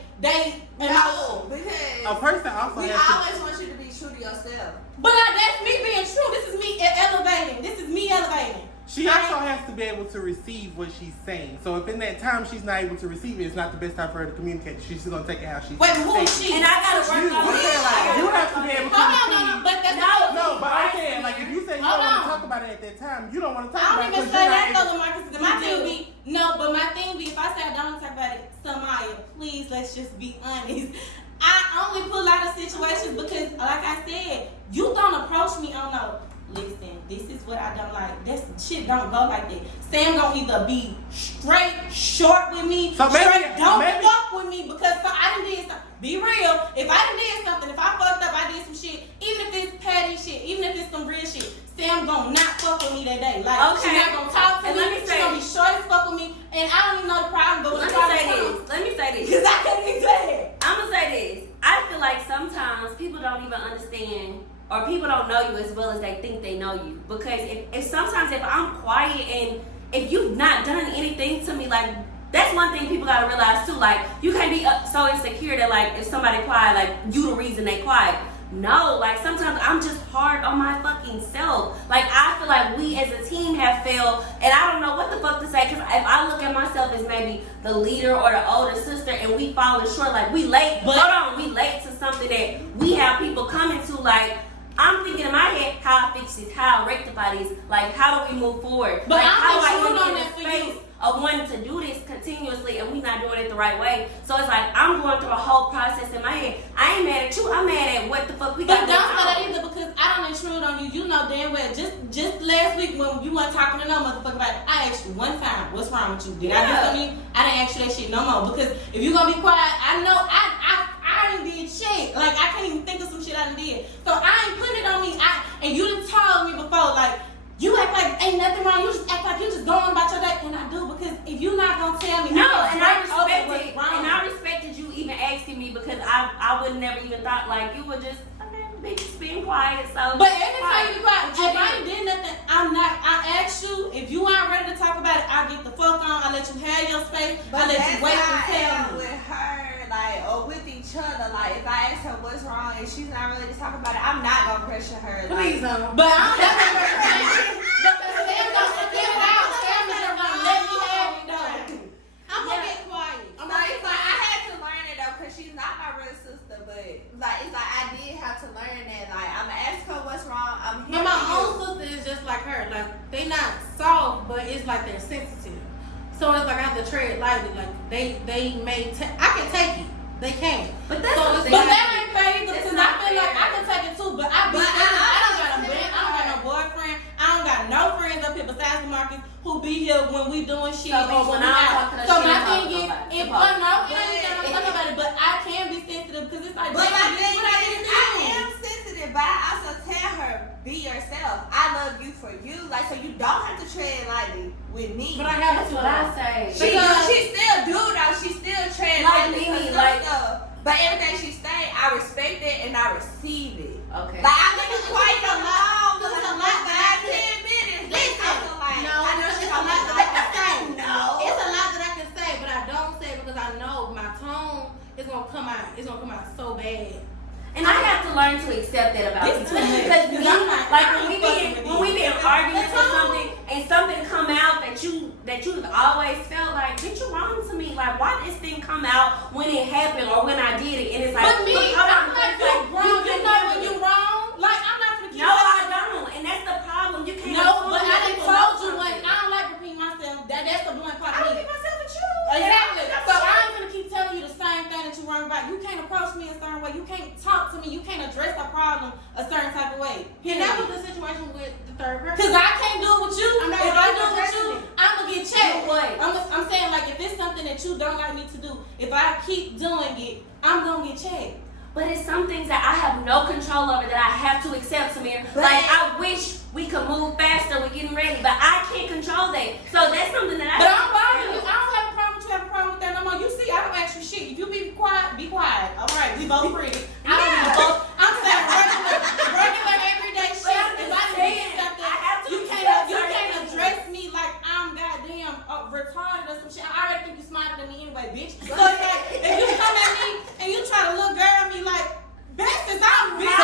No, A because person also we has to. always want you to be true to yourself. But like that's me being true. This is me elevating. This is me elevating. She also has to be able to receive what she's saying. So if in that time she's not able to receive it, it's not the best time for her to communicate. She's just gonna take it how she's Wait, who taking is it. she? And I gotta work You, on I'm it. saying like you have to be able to Hold on, receive. no, but that's No, but I'm saying like if you say you don't Hold want on. to talk about it at that time, you don't want to talk I about don't it even because say you're that not though, able. Marcus. My thing be no, but my thing be if I say I don't talk about it, Samaya, please let's just be honest. I only pull out of situations because, like I said, you don't approach me on no. Listen, this is what I don't like. This shit don't go like that. Sam gonna either be straight short with me, So maybe- straight don't maybe- fuck with me because I done did something. Be real. If I done did something, if I fucked up, I did some shit. Even if it's petty shit, even if it's some real shit, Sam gonna not fuck with me that day. Like she Okay. not gonna talk to And me. let me She say- gonna be short as fuck with me, and I don't even know the problem. But when Let the me problem say comes, this. Let me say this. because I couldn't even say it. I'm gonna say this. I feel like sometimes people don't even understand or people don't know you as well as they think they know you. Because if sometimes if I'm quiet and if you've not done anything to me, like that's one thing people gotta realize too. Like you can't be so insecure that like if somebody quiet, like you the reason they quiet. No, like sometimes I'm just hard on my fucking self. Like I feel like we as a team have failed, and I don't know what the fuck to say. Cause if I look at myself as maybe the leader or the older sister, and we falling short, like we late. But- Hold on, we late to something that we have people coming to. Like I'm thinking in my head how I fix this, how I rectify this, like how do we move forward? But like, I'm how do I sure even on get that in for the space of wanting to do this continuously and we not doing it the right way. So it's like I'm going through a whole process in my head. I ain't mad at you. I'm mad at what the fuck we But got don't going say that on. either because I don't intrude on you. You know damn well. Just last week when you weren't talking to no motherfucker about it, I asked you one time, what's wrong with you? Did I do something? I didn't ask you that shit no more because if you gonna be quiet, I know I ain't did shit. Like I can't even think of some shit I done did. So I ain't putting it on me. And you done told me before like. You act like ain't nothing wrong. You just act like you just going about your day, and I do because if you not gonna tell me, No, and I respect respected, and I respected you even asking me because I would never even thought like you were just okay, bitch, just being quiet. So, But every time you quiet, But you if I ain't did nothing, I'm not. I asked you if you aren't ready to talk about it. I get the fuck on. I let you have your space. But I let that's you wait how and I tell am me. with her, like, or with each other. Like, if I ask her what's wrong and she's not ready to talk about it, I'm not gonna pressure her. Please, Like, But I'm never because Sam gonna get it out. Sam is just gonna let me have it though. I'm gonna get quiet. so it's like I had to learn it though, cause she's not my real sister. But like, it's like I did have to learn that. Like, I'm gonna ask her what's wrong. I'm here. But my for you. own sister is just like her. Like they not soft, but it's like they're sensitive. So it's like I have to tread lightly. Like they may I can take it. They can't. but that's So the it's thing. But that ain't fair either, It's because I not feel like fair. I can take it too, but I don't got a man, I don't got no boyfriend, I don't got no friends up here besides Marcus who be here when we doing shit So, or when when we I'm out. talking to So shit my about thing is, somebody, if supposed no, it ain't that I'm talking about it, but I can be sensitive because it's like, But my damn, thing what I is, did I to you? am sensitive, but I also tell her, be yourself. I love you for you. Like, so you don't have to tread lightly with me. But I have That's to. what I say. She still do though. She still tread Like lightly Mimi, for some like- stuff. But everything she say, I respect it and I receive it. Okay. Like I think it's quite a long, There's a like, lot but that I I 10 minutes. Listen, I feel like no, I know it's she a gonna lot be that I like, can say. no. It's a lot that I can say, but I don't say it because I know my tone is gonna come out. It's gonna come out so bad. And I have to learn to accept that about you It's too. too much. Because Because I'm like, like I ain't when we be in arguments or That's something, and something come out that you've always felt like, bitch, you wrong to me. Like, why did this thing come out when it happened or when I did it? And it's like, But me, look, hold on, I'm like, it's you wrong, you can know handle when it. you wrong. Like, I'm not gonna keep No, I telling you. don't. And that's the problem. You can't No, assume but I that done people told know you what, something. I don't like repeating myself. That's the blunt part I of don't me. think myself with you. Exactly. Yeah, So I ain't gonna keep telling you the same thing that you wrong about. You can't approach me a certain way. You can't talk to me. You can't address a problem a certain type of way. And that was the situation with the third person. Cause I can't do it with you. I'm not If I do it with addressing you, it. I'm gonna get checked. Do what? I'm saying like if it's something that you don't like me to do, if I keep doing it, I'm gonna get checked. But it's some things that I have no control over that I have to accept, Samir. But- Like, I wish we could move faster with getting ready, but I can't control that. So that's something that I But have I'm to bothering you. accept. I don't have a problem with you having a problem with that no more. You see, I don't ask you shit. If you be quiet, be quiet. All right, we both free. I don't give a fuck. I'm saying regular everyday shit. I'm If just I saying, did something, I have to you accept can't certain address me like I'm goddamn retarded or some shit. I already think you smarter than me anyway, bitch. So it's like if you come at me and you try to look girl at me like, bitch, since I'm big, So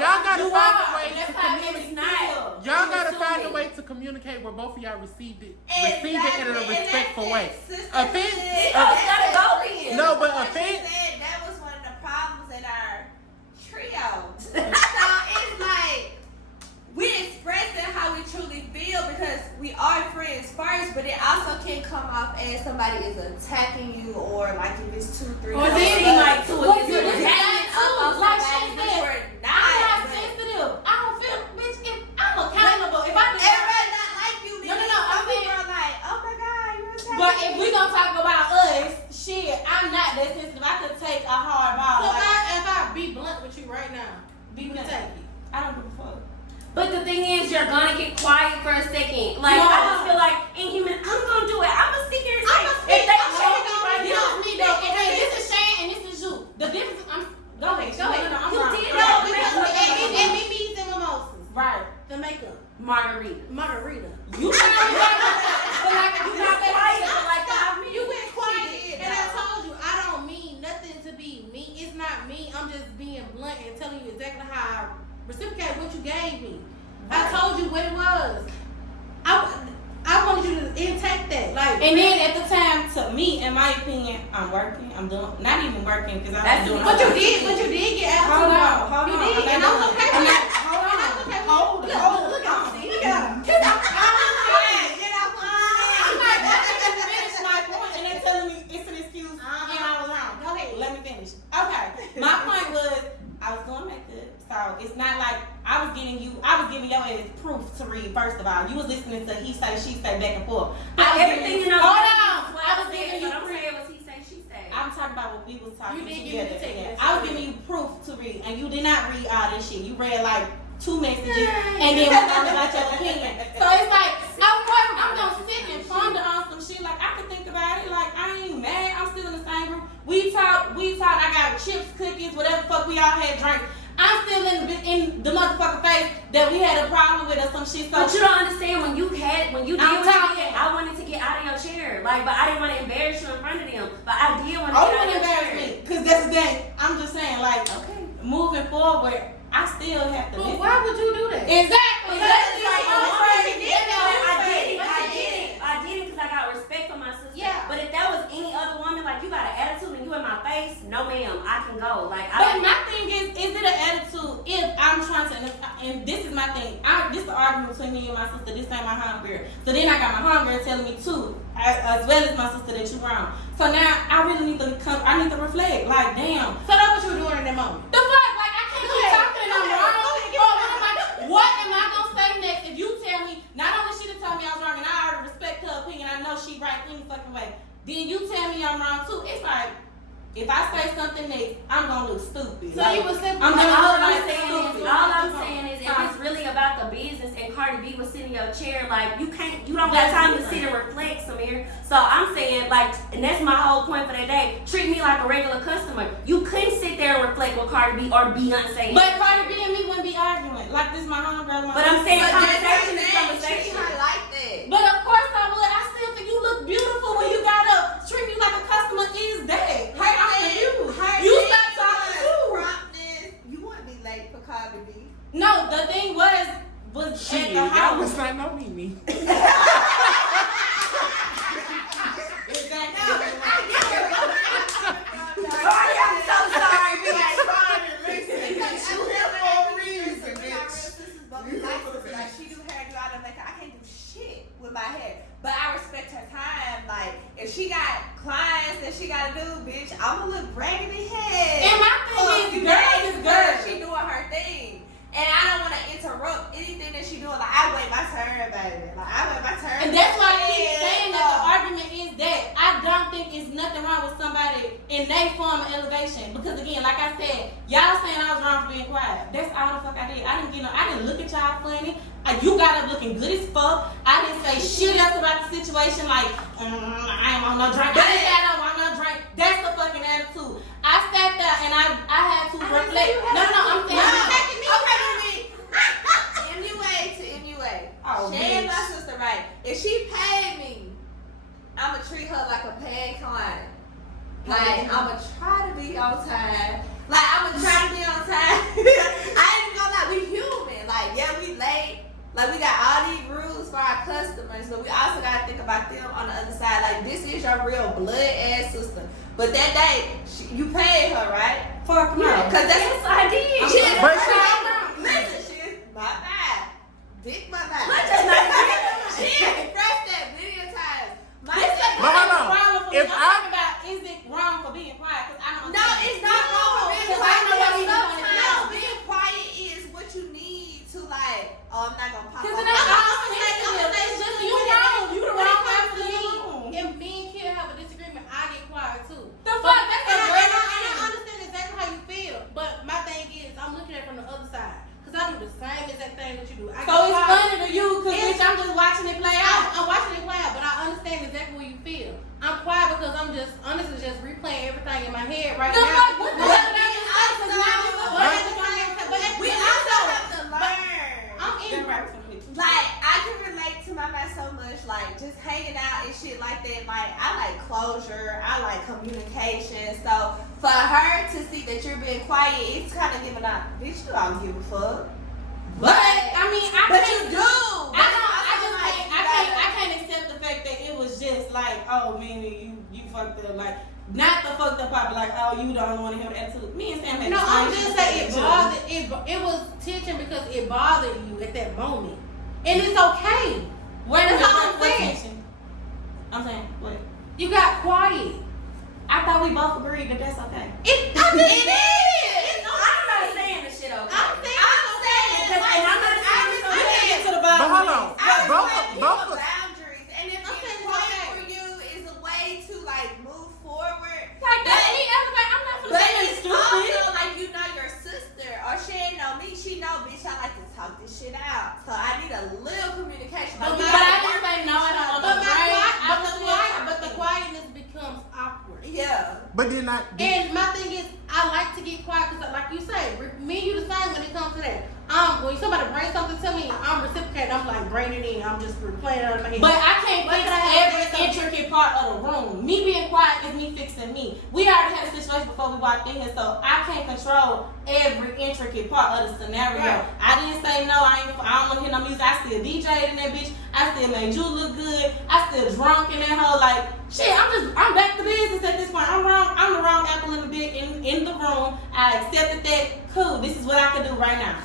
y'all gotta you find are. a way That's to how communicate. it's not. Y'all gotta You find a assuming. way to communicate where both of y'all received it Exactly. in a And respectful that's way. it. Sister Offense. said- Oh, it's gotta go then. No, but What she offense. said, that was one of the problems in our trio. So it's like we expressing how we truly feel because we are friends first, but it also can come off as somebody is attacking you or like if it's 2, 3. Or It then seem like two But of you you. listen to that too. Like she somebody, which said, we're I'm not but sensitive. I don't feel, bitch, if I'm accountable. If I do everybody not like you. No, no, no, Some I'm people saying- are like, oh my god, you're attacking But if me. we gonna talk about us, shit, I'm not that sensitive. I could take a hard ball. So Like, if I be blunt with you right now, be you blunt. take it. I don't give a fuck. But the thing is, you're gonna get quiet for a second. Like, No. I just feel like in human, I'm gonna do it. I'm gonna sit here and say, I'ma if speak. they I'm show me gonna right do now, This is me though. Okay, this is Shane and this is you. The difference is, go ahead. Go ahead. No, I'm You wrong. did No, that. because and Mimi's and mimosas. Right. The makeup. margarita. Margarita. You trying to but like if you You not got quiet that for like 5 minutes. You went quiet, She did, and I though. told you I don't mean nothing to be me. It's not me. I'm just being blunt and telling you exactly how I reciprocate what you gave me. I told you what it was. I wanted you to intake that. Like, And then at the time, to me, in my opinion, I'm working. I'm doing, not even working because I'm That's- doing. But you did get out. Hold on. You did, and I'm okay with that. Hold on. Look at me. Look at me. Finish my point, and they're telling me it's an excuse, and I was wrong. Go ahead. Let me finish. Okay. My point was, I was doing makeup, so it's not like I was giving your ass proof to read. First of all, you was listening to he say, she say, back and forth. Everything you know. Hold on. What I was said, giving you so don't proof. say it was he say, she say. I'm talking about what we was talking You did give me together. the text. Yeah. I was giving you proof to read, and you did not read all this shit. You read like 2 messages, and then we talked about your opinion. So it's like I'm gonna sit and ponder on some shit. Like I could think about it. Like I ain't mad. I'm still in the same group. We talked. I got chips, cookies, whatever the fuck we all had drank. I'm still in the motherfucking face that we had a problem with or some shit. So But you don't understand when you did I'm what you talking. did, I wanted to get out of your chair. Like, but I didn't want to embarrass you in front of them. But I did want to oh, get you out of wouldn't your embarrass chair. me, cause that's the thing. I'm just saying, like, Okay. moving forward, I still have to. Well, listen. why would you do that? Exactly. Because it's like, I'm I afraid to did get it there. because I got respect for my sister. Yeah. But if that was any other woman, like you got an attitude and you in my face, no ma'am, I can go. Like, But my thing is it an attitude if I'm trying to, and this is my thing, this is the argument between me and my sister, this ain't my homegirl. So then I got my homegirl telling me too, as well as my sister, that you wrong. So now I really need to I need to reflect, like damn. So that's what you were doing in that moment. The fuck, like I can't keep talking and I'm wrong. What am I gonna say next if you tell me, not only she done told me I was wrong and I already respect her opinion, I know she right any fucking way, then you tell me I'm wrong too. It's like, if I say something next, I'm gonna look stupid. So you was simply I'm gonna all look I'm like saying stupid. is, all I'm saying is, if it's really about the business and Cardi B was sitting in your chair, like you don't got time to sit and reflect, Samir. So I'm saying, like, and that's my whole point for that day. Treat me like a regular customer. You couldn't sit there and reflect with Cardi B or Beyonce. But Cardi B and me wouldn't be arguing. Like this, my homegirl. But I'm saying But conversation is treat conversation. her like that. But of course I would. I still think you look beautiful when you got up. Treat me like a customer is that. Hey, I'm confused. You stop talking too. Promptness. You wouldn't be late for Cardi B. No, the thing was Shit, at the y'all house. was not no Mimi. Cardi, I'm so sorry. We like like she do hair, do all the makeup. I can't do shit with my hair, but I respect her time. Like if she got clients that she gotta do, bitch, I'ma look raggedy head. And my thing is, girls is girls. She doing her thing, and I don't want to interrupt anything that she doing. Like I wait my turn, baby. Like I wait my turn. And that's why I keep Yeah, saying that the argument is that I don't think it's nothing wrong with somebody in their form of elevation. Because again, like I said, y'all saying I was wrong for being quiet. That's all the fuck I did. I didn't look at y'all funny. You got up looking good as fuck. I didn't say shit else about the situation. Like I ain't want no drink. I didn't say I don't want no drink. That's the fucking attitude. I sat there and I had to reflect. No, I'm saying. MUA to MUA. Oh, She and bitch. my sister right. If she paid me, I'ma treat her like a paying client. Like I'ma try to be on time. Like I'ma try to be on time. I ain't even gonna lie, we human. Like yeah, we late. Like we got all these rules for our customers, but we also gotta think about them on the other side. Like this is your real blood ass sister. But that day, you paid her, right? Fuck no. Cause that's Yes, I did. she is But listen, she is my bad. Dick my bad. But just not She expressed that many a times. My This thing- is But hold on. problem for me. If I'm I- talking about, is it wrong for being quiet? Because I don't. No, it's not wrong for being Because I quiet. know what you want to No, do. being quiet is what you need to like. Oh, I'm not gonna pop. Because off. it ain't I'm all gonna say sensitive. something. It's just you wrong. You the wrong person to be. If me and Kia have a disagreement, I get quiet too. The fuck? That's a And great I understand exactly how you feel, but my thing is, I'm looking at it from the other side. Because I do the same exact thing that you do. I So get it's quiet. funny to you because bitch, I'm just watching it play out. I'm watching it play out, but I understand exactly what you feel. I'm quiet because I'm just, honestly, just replaying everything in my head right The now. fuck? What the But- hell did I just say? 'Cause now it's a- but at the same We time, also have to learn. I'm in Like I can relate to my man so much, like just hanging out and shit like that. Like I like closure, I like communication. So for her to see that you're being quiet, it's kind of giving out. Bitch, you don't give a fuck. But I mean, I But can't. you do. I can't accept the fact that it was just like, oh, man, you fucked up. Like, not the fucked up part, but like, oh, you the only one to have an attitude. Me and Sam had No, the I'm same just shit saying it with bothered. It was tension because it bothered you at that moment, and it's okay. Wait a That's minute, all I'm what saying. tension? I'm saying, what? You got quiet. I thought we both agreed that that's okay. It is. I'm not saying the shit okay. I'm saying Because- and I'm not saying it's You okay. can't get to the But bottom. hold of on. this. Both of boundaries, and if I'm it's saying quiet okay. for you is a way to like move forward. Like that. I'm not But saying it's stupid. also like you know your sister, or she ain't know me. She know, bitch. I like to talk this shit out, so I need a little communication. But we I gotta didn't work say with no, each I don't other. know. but the quietness becomes awkward. Yeah. But then I. And my thing is, I like to get quiet because, like you say, me and you the same when it comes to that. When somebody brings something to me, I'm reciprocating. I'm like, bring it in. I'm just replaying it out of my head. But I can't Why fix could I have every that? intricate part of the room. Me being quiet is me fixing me. We already had a situation before we walked in here, so I can't control every intricate part of the scenario. Right. I didn't say no. I don't want to hear no music. I still DJ'd in that bitch. I still made you look good. I still drunk in that hoe. Like shit, I'm back to business at this point. I'm wrong. I'm the wrong apple in the big in the room. I accepted that. Cool. This is what I can do right now.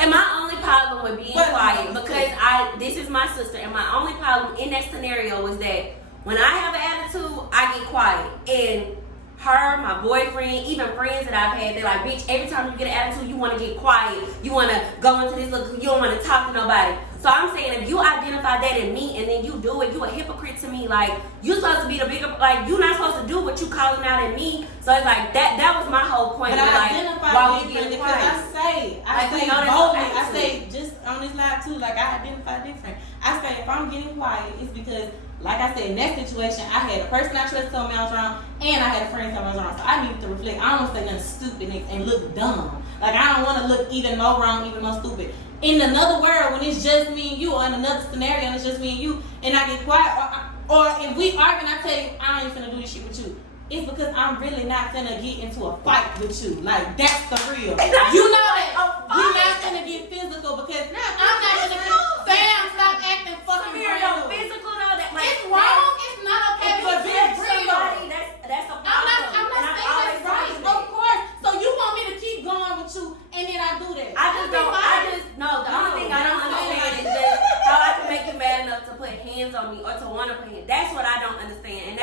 And my only problem with being But- quiet, because this is my sister, and my only problem in that scenario was that when I have an attitude, I get quiet. And her, my boyfriend, even friends that I've had, they're like, bitch, every time you get an attitude, you want to get quiet. You want to go into this look, you don't want to talk to nobody. So I'm saying, if you identify that in me and then you do it, you a hypocrite to me. Like, you supposed to be the bigger, like, you're not supposed to do what you calling out in me. So it's like, that was my whole point. But of, I like, identify why we different get because quiet. I say Like, we know that's boldly. your I say attitude. just on this live too. Like I identify different. I say if I'm getting quiet, it's because, like I said, in that situation, I had a person I trusted told me I was wrong, and I had a friend tell me I was wrong. So I need to reflect. I don't want to say nothing stupid and look dumb. Like I don't want to look even more wrong, even more stupid. In another world, when it's just me and you, or in another scenario, and it's just me and you, and I get quiet, or if we argue and I tell you I ain't finna do this shit with you. It's because I'm really not finna get into a fight with you. Like, that's the real. You know that. We're not finna get physical because I'm not gonna get Sam, stop acting fucking Samir, real. no, physical though, that like it's wrong. It's not okay. If you But judge be real. somebody, that's a problem. I'm not And I've saying always that's right. told you Of that. course. So you want me to keep going with you and then I do that. I just don't. I just no. The only thing I don't understand is just how I can make you mad enough to put hands on me or to want to put hands. That's what I don't understand,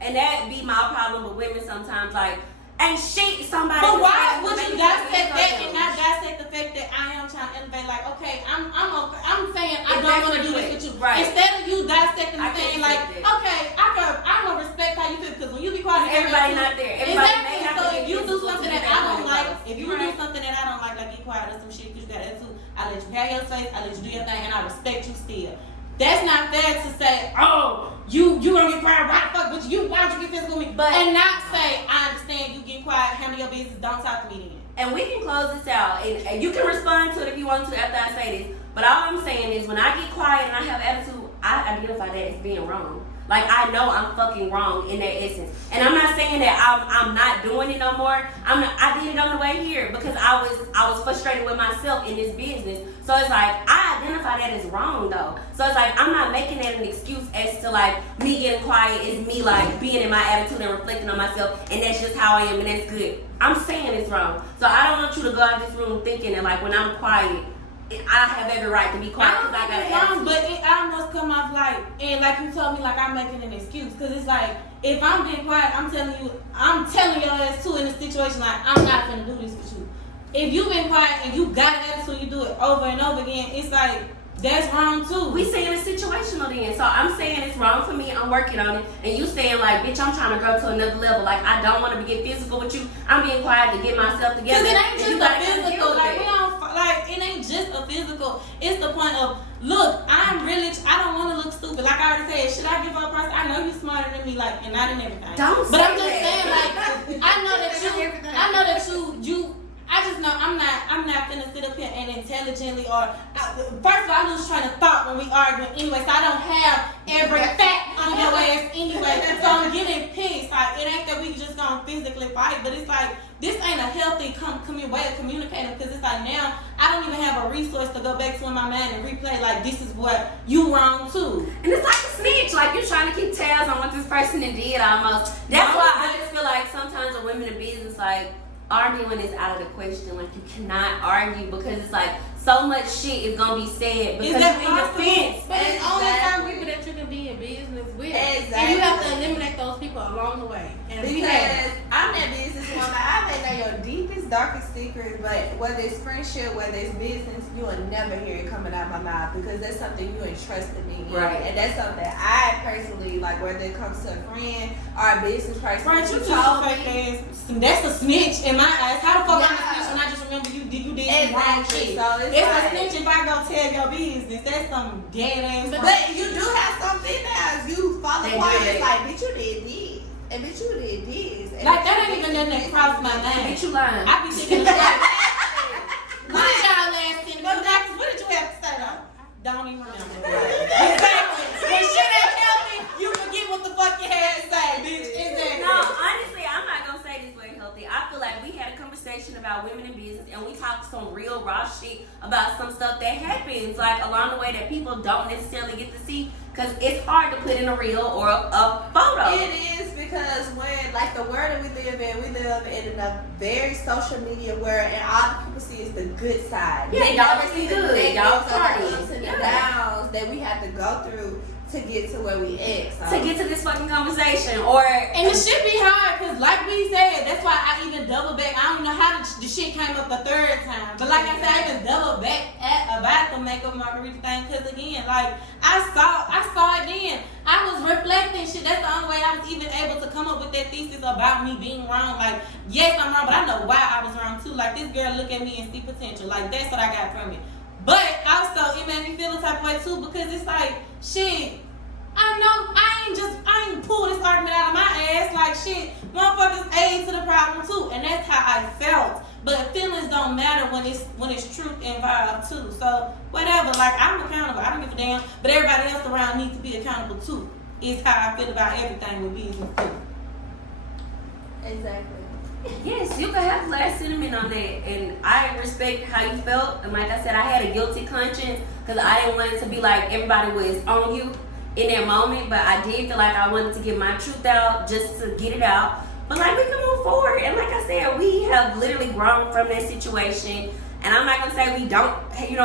and that be my problem with women sometimes. Like, ain't shit somebody. But why decide to would make you put dissect hands on that them. and not dissect the fact that I am trying to elevate? Like, okay, I'm okay. I'm saying I don't Exactly want to do this right. with you. Right. Instead of you dissecting I and can saying like, accept that. okay, I'm gonna respect how you feel because when you be quiet, Everybody not there. Everybody may Exactly. have So to if be you do physical something to that be I that don't way, like, though. if you You're do right. something that I don't like be quiet or some shit because you got attitude, I let you have your space, I let you do your thing, and I respect you still. That's not fair to say, oh, you gonna get quiet, why the fuck, but you, why don't you get physical with me? But- and not say, I understand you get quiet, handle your business, don't talk to me then. And we can close this out, and you can respond to it if you want to after I say this. But all I'm saying is, when I get quiet and I have attitude, I identify that as being wrong. Like, I know I'm fucking wrong in that essence. And I'm not saying that I'm not doing it no more. I did it on the way here because I was frustrated with myself in this business. So it's like, I identify that as wrong though. So it's like, I'm not making that an excuse as to like, me getting quiet is me like being in my attitude and reflecting on myself, and that's just how I am and that's good. I'm saying it's wrong. So I don't want you to go out of this room thinking that like, when I'm quiet, I have every right to be quiet because I got an attitude. But it almost come off like, and like you told me, like I'm making an excuse. Because it's like, if I'm being quiet, I'm telling your ass too in a situation like, I'm not gonna do this with you. If you been quiet and you got an attitude, you do it over and over again, it's like, that's wrong too. We saying it's situational then. So I'm saying it's wrong for me, I'm working on it. And you saying like, bitch, I'm trying to grow to another level. Like, I don't want to get physical with you. I'm being quiet to get myself together. Because it ain't And just you a gotta come deal physical. with Like, it. we don't, like, it ain't just a physical. It's the point of, look, I don't want to look stupid. Like I already said, should I give up price? I know you're smarter than me, like, and not in everything. Don't But I'm say just that. saying, like, I know that I just know I'm not finna sit up here and intelligently first of all, I lose train of thought when we arguing anyway, so I don't have every fact on your ass anyway. So I'm getting pissed. Like, it ain't that we just gonna physically fight, but it's like, this ain't a healthy way of communicating because it's like now I don't even have a resource to go back to in my mind and replay like this is what you wrong too. And it's like a snitch. Like, you're trying to keep tabs on what person that did almost. That's why I just feel like sometimes the women in business, like, arguing is out of the question. Like, you cannot argue because it's like so much shit is gonna be said because Is that you're in defense. But it's only Exactly. certain people that you can be in business with. And Exactly. you have to eliminate those people along the way. And we have. Because I'm that businesswoman, I may know your deepest, darkest secret, but whether it's friendship, whether it's business, you will never hear it coming out my mouth because that's something you entrusted me in. Right. And that's something I personally, like whether it comes to a friend or a business person, Right, you you just a told fake me. ass. That's a snitch in my eyes. How the fuck I'm a Yeah. snitch when I just remember you did some wrong Exactly. shit? So It's it's a like, snitch if I go tell your business. That's some dead ass. but you do have some females you fall They apart. do. It's like, bitch, you did this, and bitch, you did this. And Like bitch, that you ain't did even nothing that this, crossed my this, mind. Bitch, you lying. I be thinking of that. What Like, did y'all last send? What did you have to say though? Don't even remember. Exactly. When shit ain't healthy, you forget what the fuck you had to say, bitch. Exactly. No, honestly, I'm not gonna say this way healthy. I feel like we had a conversation about women in business and we talked some real raw shit about some stuff that happens like along the way that people don't necessarily get to see because it's hard to put in a reel or a photo. it is because when, like, the world that we live in a very social media world, and all the people see is the good side. Yeah, They y'all never see see the good. negatives Y'all or the party. ups and the Yeah. downs that we have to go through to get to where we at. So. To get to this fucking conversation or And the shit be hard, cause like we said, that's why I even double back. I don't know how the shit came up the third time, but like I said, I even double back about the makeup margarita thing, cause again, like I saw it then. I was reflecting shit. That's the only way I was even able to come up with that thesis about me being wrong. Like, yes, I'm wrong, but I know why I was wrong too. Like, this girl look at me and see potential. Like, that's what I got from it. But also, it made me feel the type of way too, because it's like, shit, I know I ain't pull this argument out of my ass. Like, shit, motherfuckers aid to the problem too, and that's how I felt. But feelings don't matter when it's truth involved too. So whatever, like, I'm accountable. I don't give a damn. But everybody else around needs to be accountable too. Is how I feel about everything with business too. Exactly. yes, you can have last sentiment on that, and I respect how you felt. And like I said, I had a guilty conscience because I didn't want it to be like everybody was on you in that moment. But I did feel like I wanted to get my truth out just to get it out. But like we can move forward, and like I said, we have literally grown from that situation. And I'm not gonna say we don't,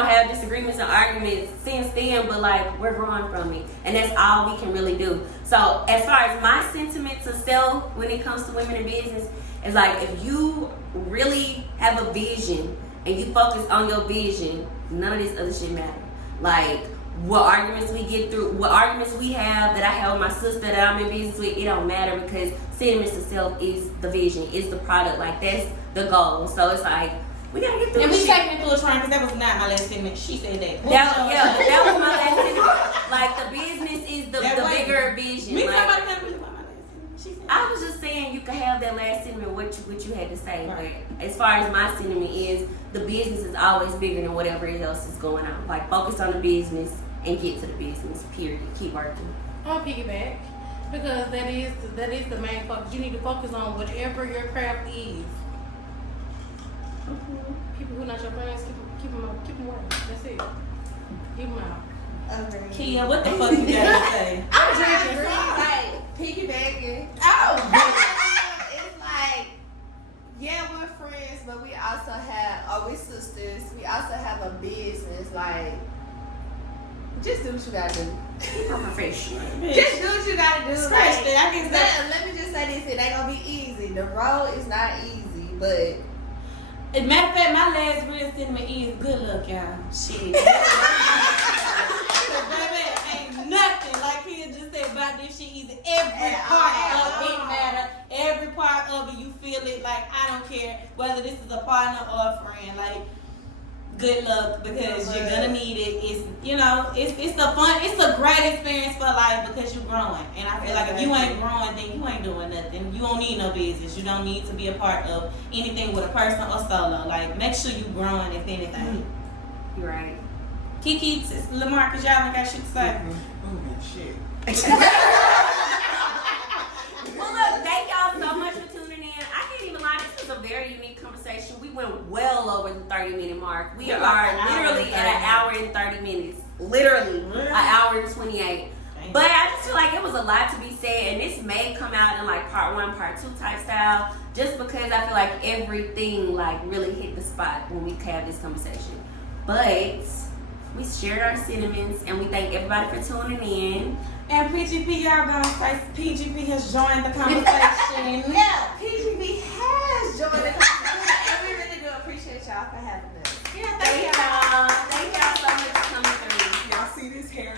have disagreements and arguments since then, but like we're growing from it, and that's all we can really do. So as far as my sentiment to sell when it comes to women in business, is like if you really have a vision and you focus on your vision, none of this other shit matter. Like what arguments we get through, what arguments we have that I have with my sister that I'm in business with, it don't matter because sentiments to self is the vision, is the product. Like that's the goal. So it's like we gotta get through And this we shit. taking it through a train because that was not my last statement. She said that. That was my last sentiment. Like the business is the bigger vision. Me, Like, somebody can't really want my last statement. She said I was just saying you can have that last sentiment, what you had to say. But as far as my sentiment is, the business is always bigger than whatever else is going on. Like focus on the business and get to the business. Period. Keep working. I'll piggyback because that is the main focus. You need to focus on whatever your craft is. People who not your friends, keep them working. That's it. Keep them out. Okay. Kia, what the fuck you got to say? I'm trying to like piggybacking. It's like, yeah, we're friends, but we also we sisters. We also have a business. Like, just do what you gotta do. I'm professional. Just do what you gotta do. Scratch Like, that. I can say. let me just say this: it ain't gonna be easy. The road is not easy, but As a matter of fact, my last real sentiment is good luck, y'all. Shit. Cause baby, ain't nothing like he just said about this shit. Either every part of it matter. Every part of it, you feel it. Like I don't care whether this is a partner or a friend. Like good luck because you're gonna need it. It's it's a great experience for life because you're growing. And I feel like if you ain't growing, then you ain't doing nothing. You don't need no business. You don't need to be a part of anything with a person or solo. Like make sure you growing if anything. You're right. Kiki, Lamarcus, y'all ain't got shit to say. Shit. Well, look, thank y'all so much for tuning in. I can't even lie, this was a very unique conversation. We went well over the 30-minute mark. We are literally at an hour and 30 minutes. Literally, an hour and 28. But I just feel like it was a lot to be said, and this may come out in like part 1, part 2 type style, just because I feel like everything like really hit the spot when we have this conversation. But we shared our sentiments, and we thank everybody for tuning in. And PGP, y'all gonna say PGP has joined the conversation. Yeah, PGB has joined the